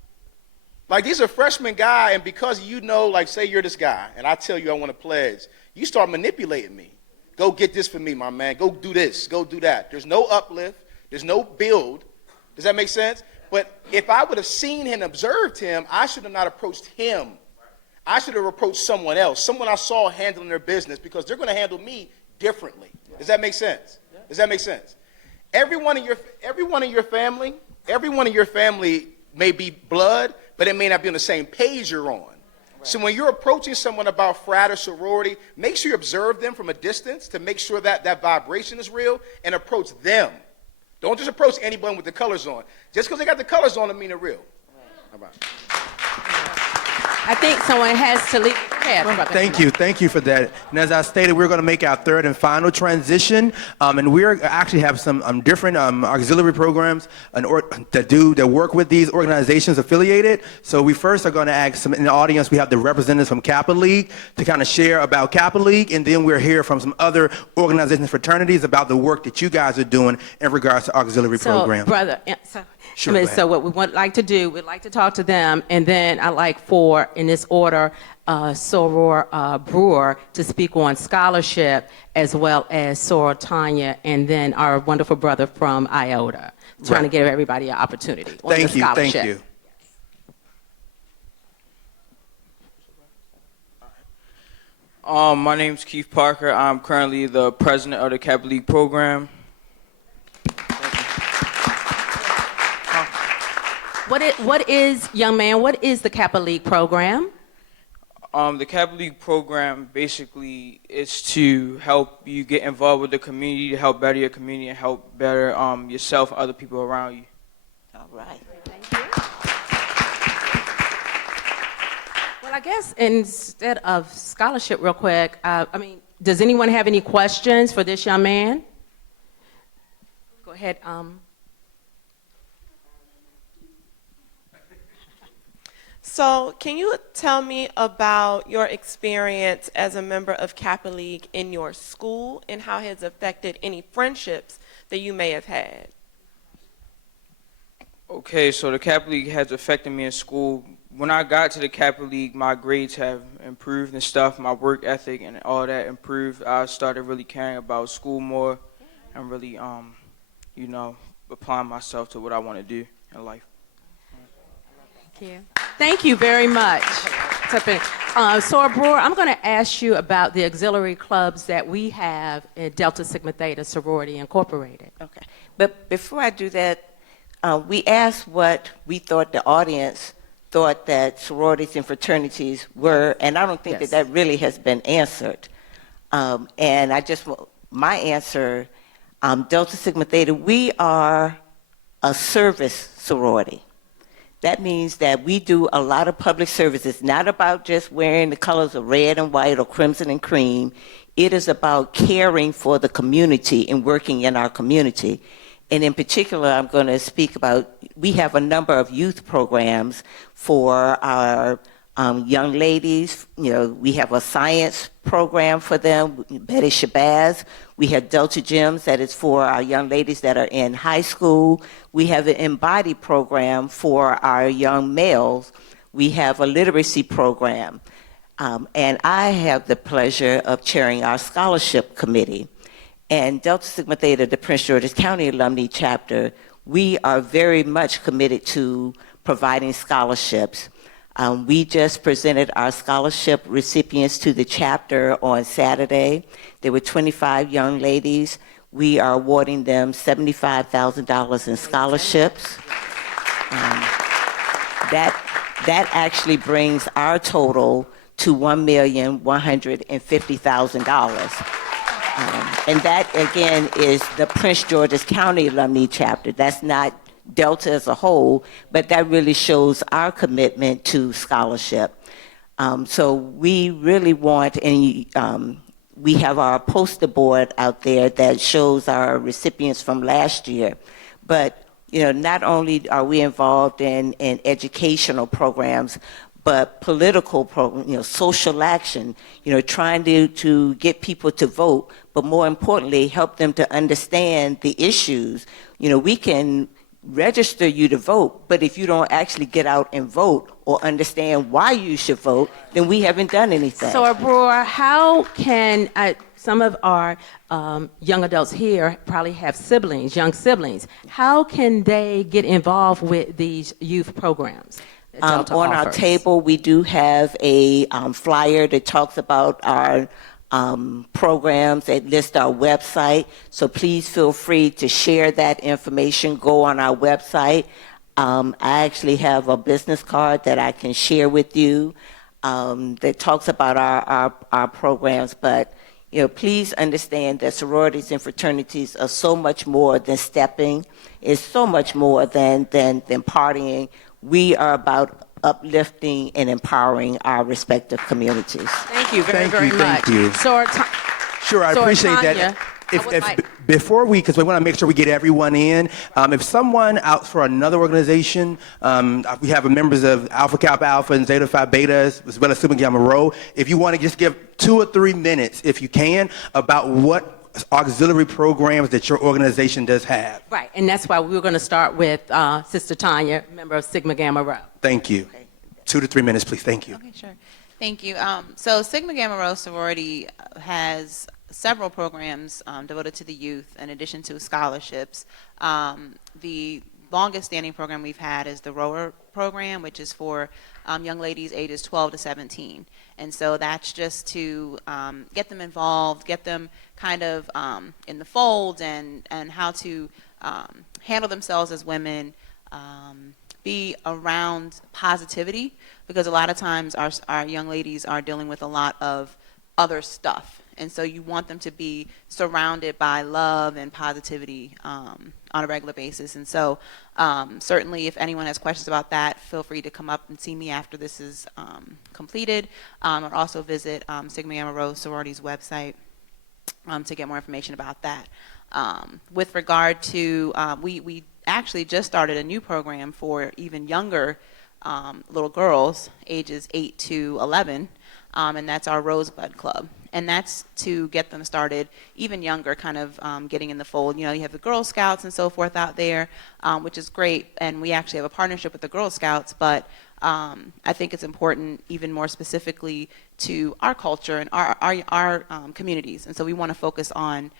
Like, these are freshman guy, and because you know, like, say you're this guy, and I tell you I want to pledge, you start manipulating me. Go get this for me, my man. Go do this. Go do that. There's no uplift. There's no build. Does that make sense? But if I would have seen and observed him, I should have not approached him. I should have approached someone else, someone I saw handling their business, because they're going to handle me differently. Does that make sense? Does that make sense? Everyone in your family may be blood, but it may not be on the same page you're on. Right. So when you're approaching someone about frat or sorority, make sure you observe them from a distance to make sure that that vibration is real, and approach them. Don't just approach anyone with the colors on. Just because they got the colors on doesn't mean they're real. Right. All right. I think someone has to leave. Thank you for that. And as I stated, we're going to make our third and final transition, and we actually have some different auxiliary programs that work with these organizations affiliated. So we first are going to ask some in the audience. We have the representatives from Kappa League to kind of share about Kappa League, and then we'll hear from some other organizations and fraternities about the work that you guys are doing in regards to auxiliary programs. Brother, Sure, so what we would like to do, we'd like to talk to them, and then I'd like for, in this order, Soror Brewer to speak on scholarship, as well as Soror Tanya, and then our wonderful brother from IOTA, trying to give everybody an opportunity on the scholarship. Thank you. My name's Keith Parker. I'm currently the president of the Kappa League program. What is, young man, what is the Kappa League program? The Kappa League program basically is to help you get involved with the community, to help better your community, and help better yourself and other people around you. All right. Thank you. Well, I guess instead of scholarship, real quick, does anyone have any questions for this young man? Go ahead. So can you tell me about your experience as a member of Kappa League in your school, and how it has affected any friendships that you may have had? Okay, so the Kappa League has affected me in school. When I got to the Kappa League, my grades have improved and stuff, my work ethic and all that improved. I started really caring about school more and really, applying myself to what I want to do in life. Thank you. Thank you very much. Soror Brewer, I'm going to ask you about the auxiliary clubs that we have at Delta Sigma Theta Sorority Incorporated. Okay. But before I do that, we asked what we thought the audience thought that sororities and fraternities were, and I don't think that really has been answered. And my answer, Delta Sigma Theta, we are a service sorority. That means that we do a lot of public services, not about just wearing the colors of red and white or crimson and cream. It is about caring for the community and working in our community. And in particular, I'm going to speak about, we have a number of youth programs for our young ladies, we have a science program for them, Betty Shabazz. We have Delta Gyms that is for our young ladies that are in high school. We have an Embody program for our young males. We have a literacy program. And I have the pleasure of chairing our scholarship committee. And Delta Sigma Theta, the Prince George's County Alumni Chapter, we are very much committed to providing scholarships. We just presented our scholarship recipients to the chapter on Saturday. There were 25 young ladies. We are awarding them $75,000 in scholarships. That actually brings our total to $1,150,000. And that, again, is the Prince George's County Alumni Chapter. That's not Delta as a whole, but that really shows our commitment to scholarship. So we really want, and we have our poster board out there that shows our recipients from last year. But, not only are we involved in educational programs, but political programs, social action, trying to get people to vote, but more importantly, help them to understand the issues. We can register you to vote, but if you don't actually get out and vote or understand why you should vote, then we haven't done anything. So, Brewer, how can some of our young adults here probably have siblings, young siblings? How can they get involved with these youth programs? On our table, we do have a flyer that talks about our programs that list our website. So please feel free to share that information. Go on our website. I actually have a business card that I can share with you that talks about our programs. But please understand that sororities and fraternities are so much more than stepping. It's so much more than partying. We are about uplifting and empowering our respective communities. Thank you very much. Thank you. So, Sure, I appreciate Tanya, that. Before because we want to make sure we get everyone in, if someone out for another organization, we have members of Alpha Kappa Alpha and Zeta Phi Beta, as well as Sigma Gamma Rho. If you want to just give 2 or 3 minutes, if you can, about what auxiliary programs that your organization does have. Right, and that's why we were going to start with Sister Tanya, member of Sigma Gamma Rho. Thank you. 2 to 3 minutes, please. Thank you. Okay, sure. Thank you. So Sigma Gamma Rho Sorority has several programs devoted to the youth in addition to scholarships. The longest standing program we've had is the Rower program, which is for young ladies ages 12 to 17. And so that's just to get them involved, get them kind of in the fold and how to handle themselves as women, be around positivity, because a lot of times our young ladies are dealing with a lot of other stuff. And so you want them to be surrounded by love and positivity on a regular basis. And so certainly if anyone has questions about that, feel free to come up and see me after this is completed, or also visit Sigma Gamma Rho Sorority's website to get more information about that. With regard to, we actually just started a new program for even younger little girls, ages 8 to 11, and that's our Rosebud Club. And that's to get them started even younger, kind of getting in the fold. You have the Girl Scouts and so forth out there, which is great. And we actually have a partnership with the Girl Scouts. But I think it's important, even more specifically, to our culture and our communities. And so we want to focus on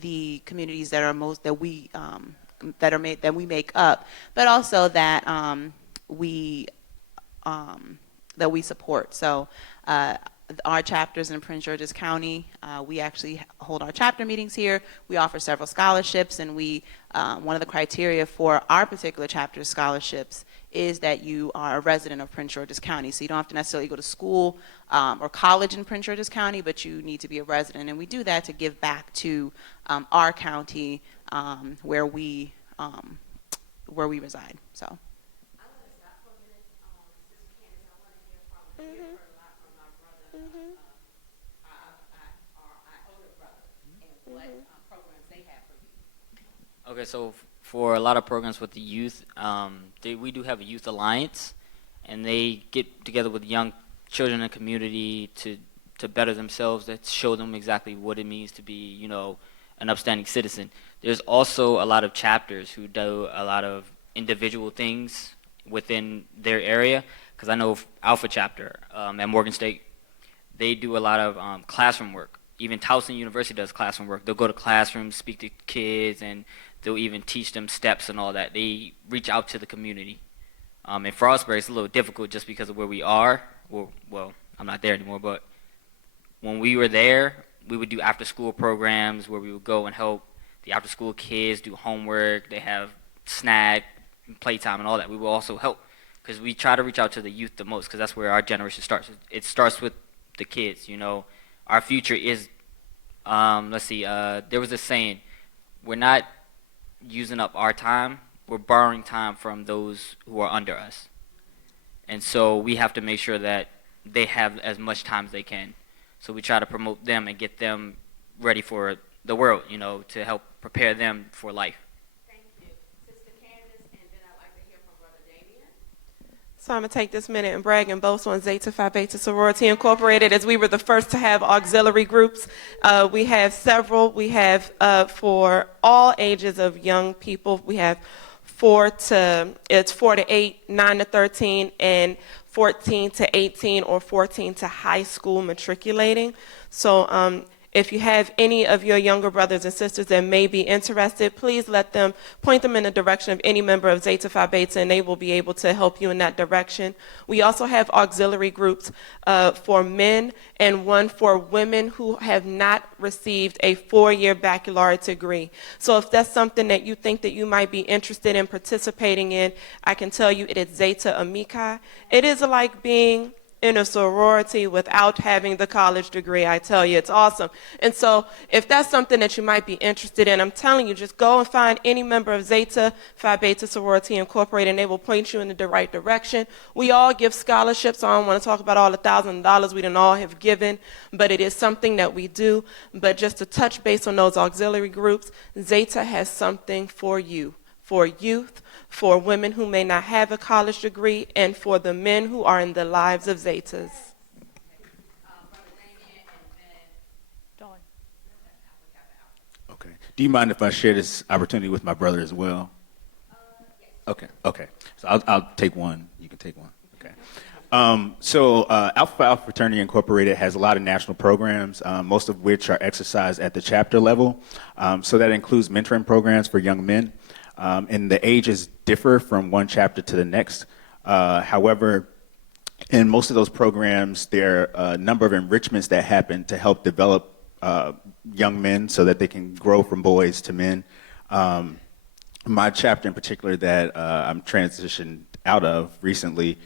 the communities that are most that we make up, but also that we support. So. Our chapters in Prince George's County, we actually hold our chapter meetings here. We offer several scholarships, and one of the criteria for our particular chapter's scholarships is that you are a resident of Prince George's County. So you don't have to necessarily go to school or college in Prince George's County, but you need to be a resident. And we do that to give back to our county where we reside. So. Okay, so for a lot of programs with the youth, we do have a youth alliance, and they get together with young children in the community to better themselves, to show them exactly what it means to be, you know, an upstanding citizen. There's also a lot of chapters who do a lot of individual things within their area, because I know Alpha Chapter at Morgan State, they do a lot of classroom work. Even Towson University does classroom work. They'll go to classrooms, speak to kids, and they'll even teach them steps and all that. They reach out to the community. In Frostburg, it's a little difficult just because of where we are. Well, I'm not there anymore, but when we were there, we would do after-school programs where we would go and help the after-school kids do homework. They have snack, playtime, and all that. We will also help because we try to reach out to the youth the most because that's where our generation starts. It starts with the kids, you know. Our future is, there was a saying, we're not using up our time, we're borrowing time from those who are under us. And so we have to make sure that they have as much time as they can. So we try to promote them and get them ready for the world, you know, to help prepare them for life. So I'm going to take this minute and brag and boast on Zeta Phi Beta Sorority Incorporated, as we were the first to have auxiliary groups. We have several. We have for all ages of young people. We have 4 to 8, 9 to 13, and 14 to 18 or 14 to high school matriculating. So if you have any of your younger brothers and sisters that may be interested, please point them in the direction of any member of Zeta Phi Beta, and they will be able to help you in that direction. We also have auxiliary groups for men and one for women who have not received a 4-year baccalaureate degree. So if that's something that you think that you might be interested in participating in, I can tell you it is Zeta Amici. It is like being in a sorority without having the college degree. I tell you, it's awesome. And so if that's something that you might be interested in, I'm telling you, just go and find any member of Zeta Phi Beta Sorority Incorporated, and they will point you in the right direction. We all give scholarships. I don't want to talk about all the $1,000 we done all have given, but it is something that we do. But just to touch base on those auxiliary groups, Zeta has something for you, for youth, for women who may not have a college degree, and for the men who are in the lives of Zetas. Okay. Do you mind if I share this opportunity with my brother as well? Okay. Okay. So I'll take one. You can take one. Okay. Alpha Phi Alpha Fraternity Incorporated has a lot of national programs, most of which are exercised at the chapter level. So that includes mentoring programs for young men. And the ages differ from one chapter to the next. However, in most of those programs, there are a number of enrichments that happen to help develop young men so that they can grow from boys to men. My chapter in particular that I'm transitioned out of recently,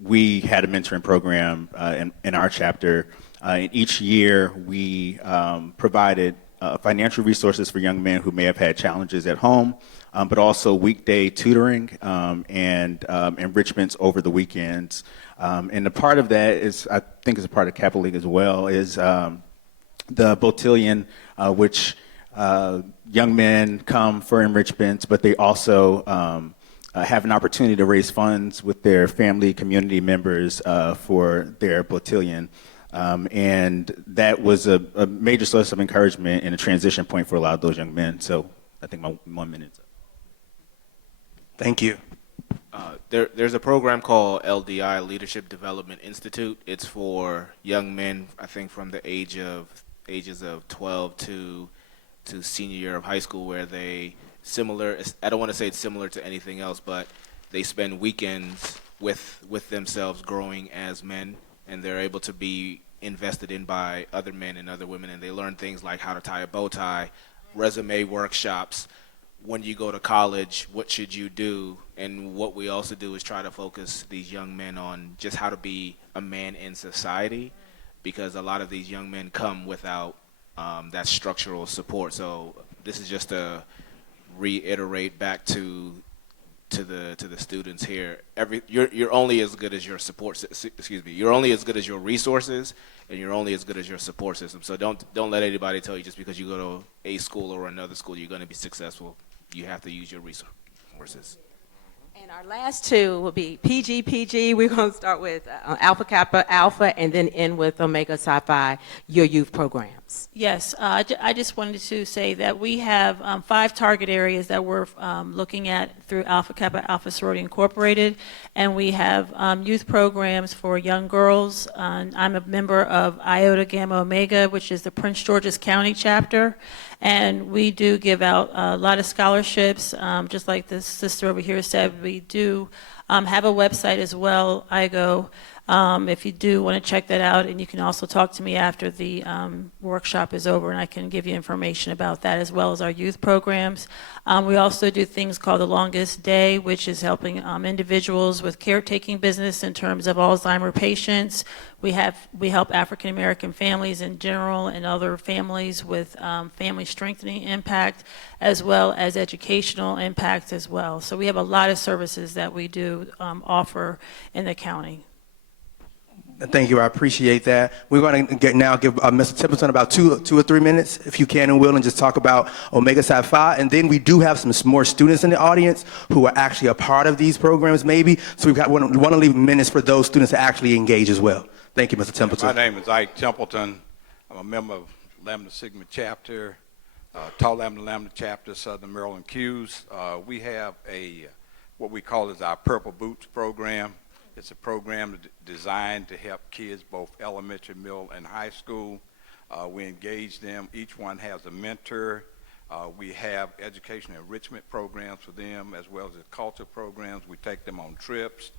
we had a mentoring program in our chapter. And each year, we provided financial resources for young men who may have had challenges at home, but also weekday tutoring and enrichments over the weekends. And a part of that is, I think is a part of Kappa League as well, is the Botillion, which young men come for enrichments, but they also have an opportunity to raise funds with their family, community members for their Botillion. And that was a major source of encouragement and a transition point for a lot of those young men. So I think my 1 minute's up. Thank you. There's a program called LDI, Leadership Development Institute. It's for young men, I think from the ages of 12 to senior year of high school, where they I don't want to say it's similar to anything else, but they spend weekends with themselves growing as men, and they're able to be invested in by other men and other women, and they learn things like how to tie a bow tie, resume workshops. When you go to college, what should you do? And what we also do is try to focus these young men on just how to be a man in society, because a lot of these young men come without that structural support. So this is just to reiterate back to the students here. You're only as good as your support. Excuse me. You're only as good as your resources, and you're only as good as your support system. So don't let anybody tell you just because you go to a school or another school you're going to be successful. You have to use your resources. And our last two will be PG. We're going to start with Alpha Kappa Alpha and then end with Omega Psi Phi, your youth programs. Yes, I just wanted to say that we have 5 target areas that we're looking at through Alpha Kappa Alpha Sorority Incorporated, and we have youth programs for young girls. I'm a member of Iota Gamma Omega, which is the Prince George's County chapter, and we do give out a lot of scholarships. Just like this sister over here said, we do have a website as well, IGO. If you do want to check that out, and you can also talk to me after the workshop is over, and I can give you information about that as well as our youth programs. We also do things called the Longest Day, which is helping individuals with caretaking business in terms of Alzheimer patients. We help African American families in general and other families with family strengthening impact, as well as educational impact as well. So we have a lot of services that we do offer in the county. Thank you. I appreciate that. We're going to give Mr. Templeton about two or 3 minutes, if you can and will, and just talk about Omega Psi Phi. And then we do have some more students in the audience who are actually a part of these programs, maybe. So we want to leave minutes for those students to actually engage as well. Thank you, Mr. Templeton. My name is Ike Templeton. I'm a member of Lambda Sigma chapter, Tau Lambda chapter, Southern Maryland Q's. We have what we call is our Purple Boots program. It's a program designed to help kids both elementary, middle, and high school. We engage them. Each one has a mentor. We have education enrichment programs for them, as well as culture programs. We take them on trips.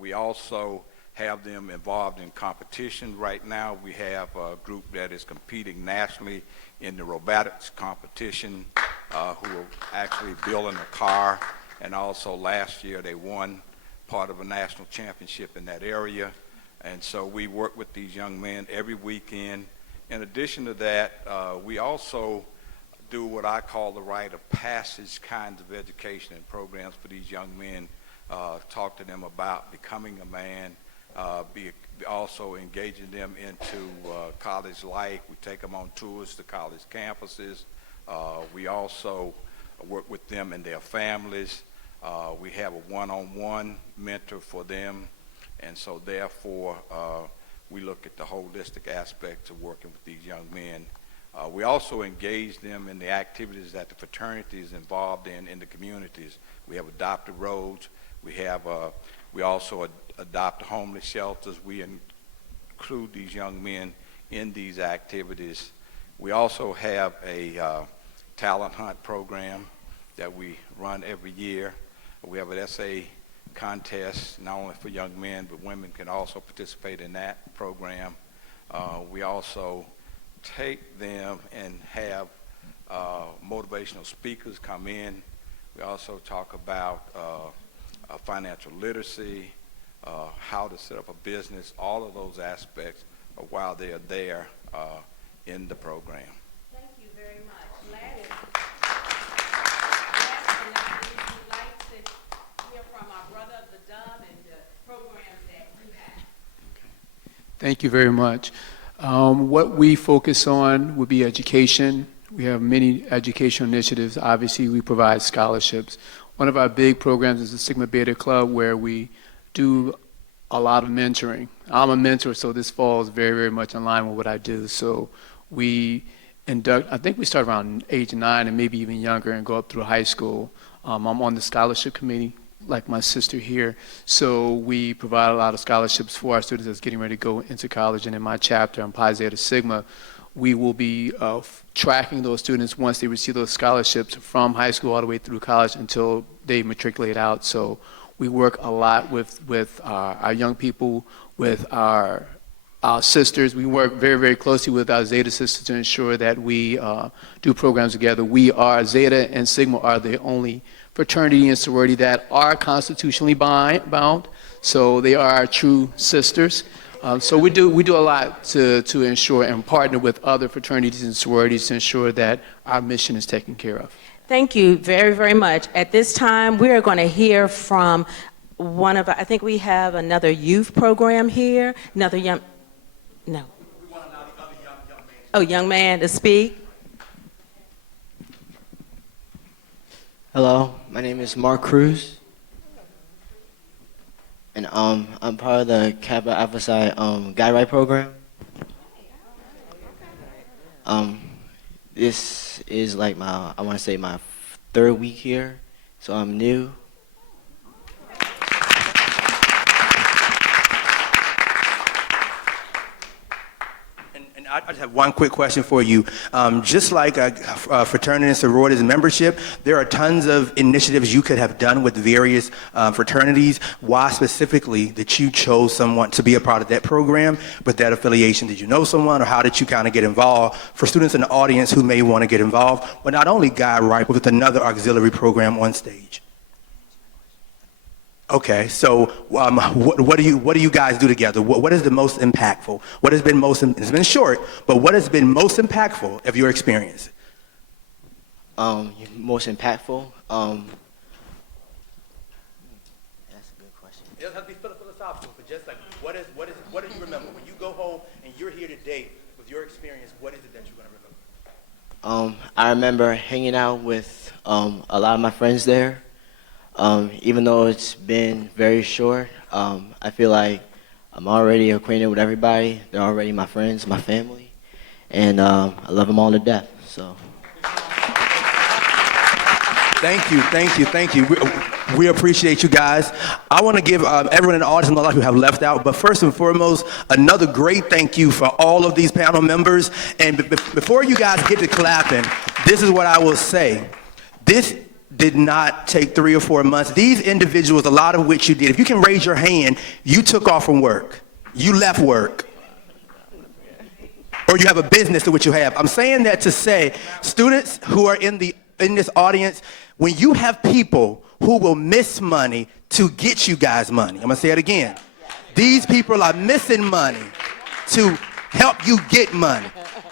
We also have them involved in competition. Right now, we have a group that is competing nationally in the robotics competition, who are actually building a car. And also last year, they won part of a national championship in that area. And so we work with these young men every weekend. In addition to that, we also do what I call the rite of passage kinds of education and programs for these young men. Talk to them about becoming a man, also engaging them into college life. We take them on tours to college campuses. We also work with them and their families. We have a one-on-one mentor for them, and so therefore we look at the holistic aspects of working with these young men. We also engage them in the activities that the fraternity is involved in the communities. We have adopted roads. We also adopt homeless shelters. We include these young men in these activities. We also have a talent hunt program that we run every year. We have an essay contest, not only for young men, but women can also participate in that program. We also take them and have motivational speakers come in. We also talk about financial literacy, how to set up a business, all of those aspects while they are there in the program. Thank you very much. Thank you very much. What we focus on would be education. We have many educational initiatives. Obviously, we provide scholarships. One of our big programs is the Sigma Beta Club, where we do a lot of mentoring. I'm a mentor, so this falls very, very much in line with what I do. So we induct, I think we start around age 9 and maybe even younger and go up through high school. I'm on the scholarship committee, like my sister here. So we provide a lot of scholarships for our students that's getting ready to go into college. And in my chapter on Pi Zeta Sigma, we will be tracking those students once they receive those scholarships from high school all the way through college until they matriculate out. So we work a lot with our young people, with our sisters. We work very, very closely with our Zeta sisters to ensure that we do programs together. We are, Zeta and Sigma are the only fraternity and sorority that are constitutionally bound. So they are our true sisters. So we do a lot to ensure and partner with other fraternities and sororities to ensure that our mission is taken care of. Thank you very, very much. At this time, we are going to hear from one of, I think we have another youth program here, another young, no. Oh, young man to speak. Hello, my name is Mark Cruz. And I'm part of the Kappa Alpha Psi Guide Right program. This is like I want to say my third week here, so I'm new. I just have one quick question for you. Just like fraternity and sororities and membership, there are tons of initiatives you could have done with various fraternities. Why specifically that you chose someone to be a part of that program with that affiliation? Did you know someone, or how did you kind of get involved? For students in the audience who may want to get involved, but not only Guide Right, but with another auxiliary program on stage. Okay, so what do you guys do together? What is the most impactful? What has been most? It's been short, but what has been most impactful of your experience? Most impactful. That's a good question. It doesn't have to be philosophical, but just like what do you remember when you go home and you're here today with your experience? What is it that you're going to remember? I remember hanging out with a lot of my friends there. Even though it's been very short, I feel like I'm already acquainted with everybody. They're already my friends, my family, and I love them all to death. So. Thank you. We appreciate you guys. I want to give everyone in the audience, and a lot of you have left out, but first and foremost, another great thank you for all of these panel members. And before you guys get to clapping, this is what I will say. This did not take 3 or 4 months. These individuals, a lot of which you did, if you can raise your hand, you took off from work. You left work. Or you have a business to which you have. I'm saying that to say, students who are in this audience, when you have people who will miss money to get you guys money, I'm gonna say it again. These people are missing money to help you get money,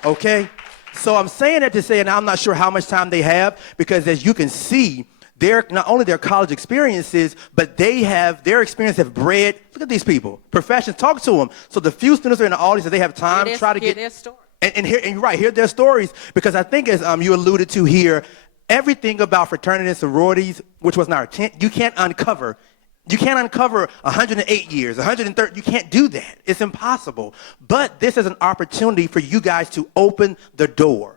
okay? So I'm saying that to say, and I'm not sure how much time they have, because as you can see, not only their college experiences, but their experience have bred, look at these people, professions, talk to them. So the few students are in the audience that they have time, try to get their story. And hear their stories, because I think as you alluded to here, everything about fraternity and sororities, which was our intent, you can't uncover 108 years, 130, you can't do that. It's impossible. But this is an opportunity for you guys to open the door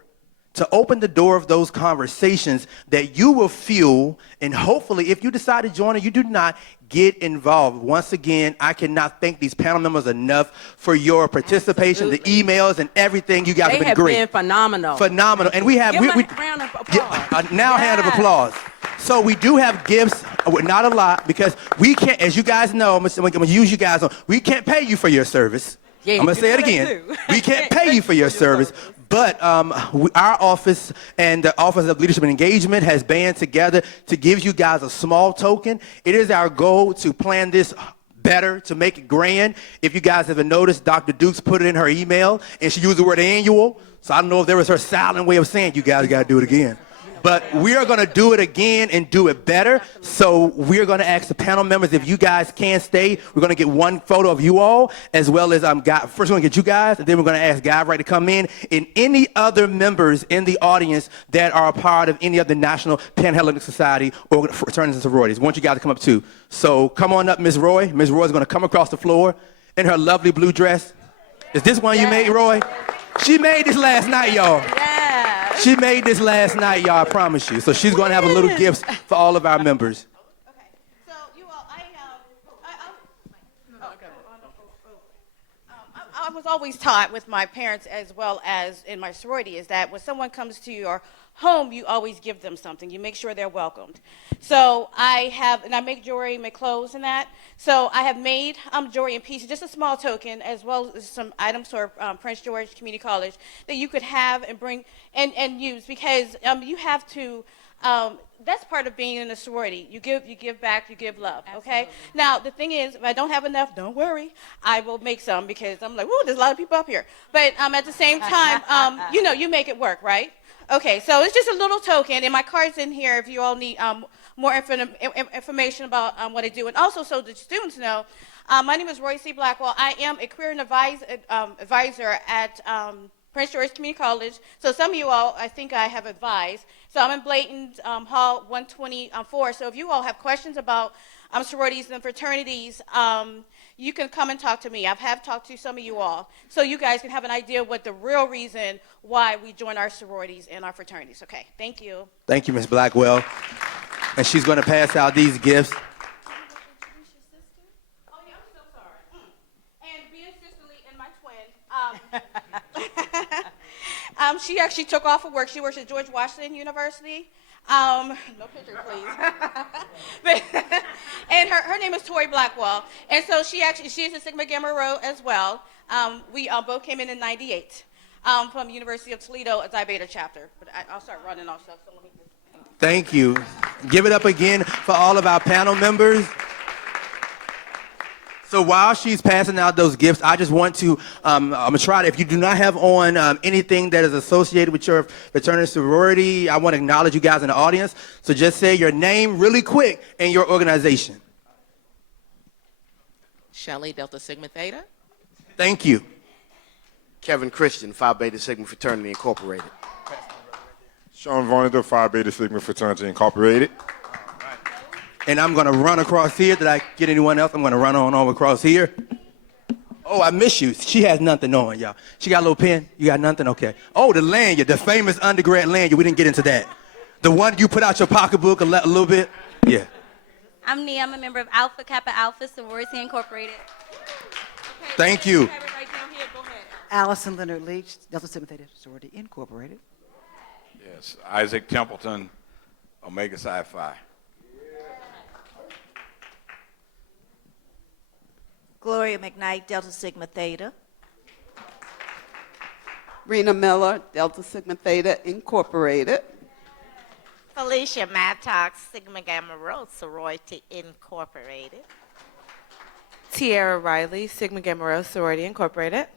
of those conversations that you will fuel, and hopefully if you decide to join or you do not, get involved. Once again, I cannot thank these panel members enough for your participation, Absolutely. the emails and everything. You guys They have been have great. been phenomenal. Phenomenal. And we have, Give them a round of applause. hand of applause. So we do have gifts, not a lot, because we can't, as you guys know, I'm gonna use you guys on, we can't pay you for your service. Yeah, I'm gonna say it you know that again. too. We can't pay you for your service. But our office and the Office of Leadership and Engagement has band together to give you guys a small token. It is our goal to plan this better, to make it grand. If you guys haven't noticed, Dr. Dukes put it in her email, and she used the word annual. So I don't know if there was her silent way of saying you guys got to do it again. But we are going to do it again and do it better. So we're going to ask the panel members if you guys can stay. We're going to get one photo of you all, as well as first we're going to get you guys, and then we're going to ask Guy Wright to come in, and any other members in the audience that are a part of any of the National Pan-Hellenic Society or fraternities and sororities. I want you guys to come up too. So come on up, Ms. Roy. Ms. Roy is going to come across the floor in her lovely blue dress. Is this one you made, Roy? She made this last night, y'all. Yeah. She made this last night, y'all, I promise you. So she's going to have a little gifts for all of our members. I was always taught with my parents as well as in my sorority is that when someone comes to your home, you always give them something. You make sure they're welcomed. So I make jewelry, make clothes and that. So I have made jewelry in pieces, just a small token, as well as some items for Prince George Community College that you could have and bring and use, because you have to, that's part of being in a sorority. You give back, you give love, okay? Absolutely. Now, the thing is, if I don't have enough, don't worry. I will make some, because I'm like, woo, there's a lot of people up here. But at the same time, you make it work, right? Okay, so it's just a little token, and my card's in here if you all need more information about what I do. And also, so the students know, my name is Roy C. Blackwell. I am a career and advisor at Prince George Community College. So some of you all, I think I have advised. So I'm in Blayton Hall 124. So if you all have questions about sororities and fraternities, you can come and talk to me. I have talked to some of you all, so you guys can have an idea what the real reason why we join our sororities and our fraternities. Okay, thank you. Thank you, Ms. Blackwell. And she's going to pass out these gifts. She actually took off of work. She works at George Washington University. No picture, please. And her name is Tori Blackwell. And so she's a Sigma Gamma Rho as well. We both came in '98 from University of Toledo, Xi Beta chapter. But I'll start running off stuff. So let me just... Thank you. Give it up again for all of our panel members. So while she's passing out those gifts, I just want to, I'm going to try to, if you do not have on anything that is associated with your fraternity sorority, I want to acknowledge you guys in the audience. So just say your name really quick and your organization. Shelley, Delta Sigma Theta. Thank you. Kevin Christian, Phi Beta Sigma Fraternity Incorporated. Sean Vonnegut, Phi Beta Sigma Fraternity Incorporated. And I'm going to run across here. Did I get anyone else? I'm going to run on over across here. Oh, I miss you. She has nothing on, y'all. She got a little pen? You got nothing? Okay. Oh, the lanyard, the famous undergrad lanyard. We didn't get into that. The one you put out your pocketbook a little bit? Yeah. I'm Nia. I'm a member of Alpha Kappa Alpha Sorority Incorporated. Okay, Thank you. Have it right down here. Go ahead. Allison Leonard Leach, Delta Sigma Theta Sorority Incorporated. Yes, Isaac Templeton, Omega Psi Phi. Gloria McKnight, Delta Sigma Theta. Rena Miller, Delta Sigma Theta Incorporated. Felicia Mattox, Sigma Gamma Rho Sorority Incorporated. Tiara Riley, Sigma Gamma Rho Sorority Incorporated.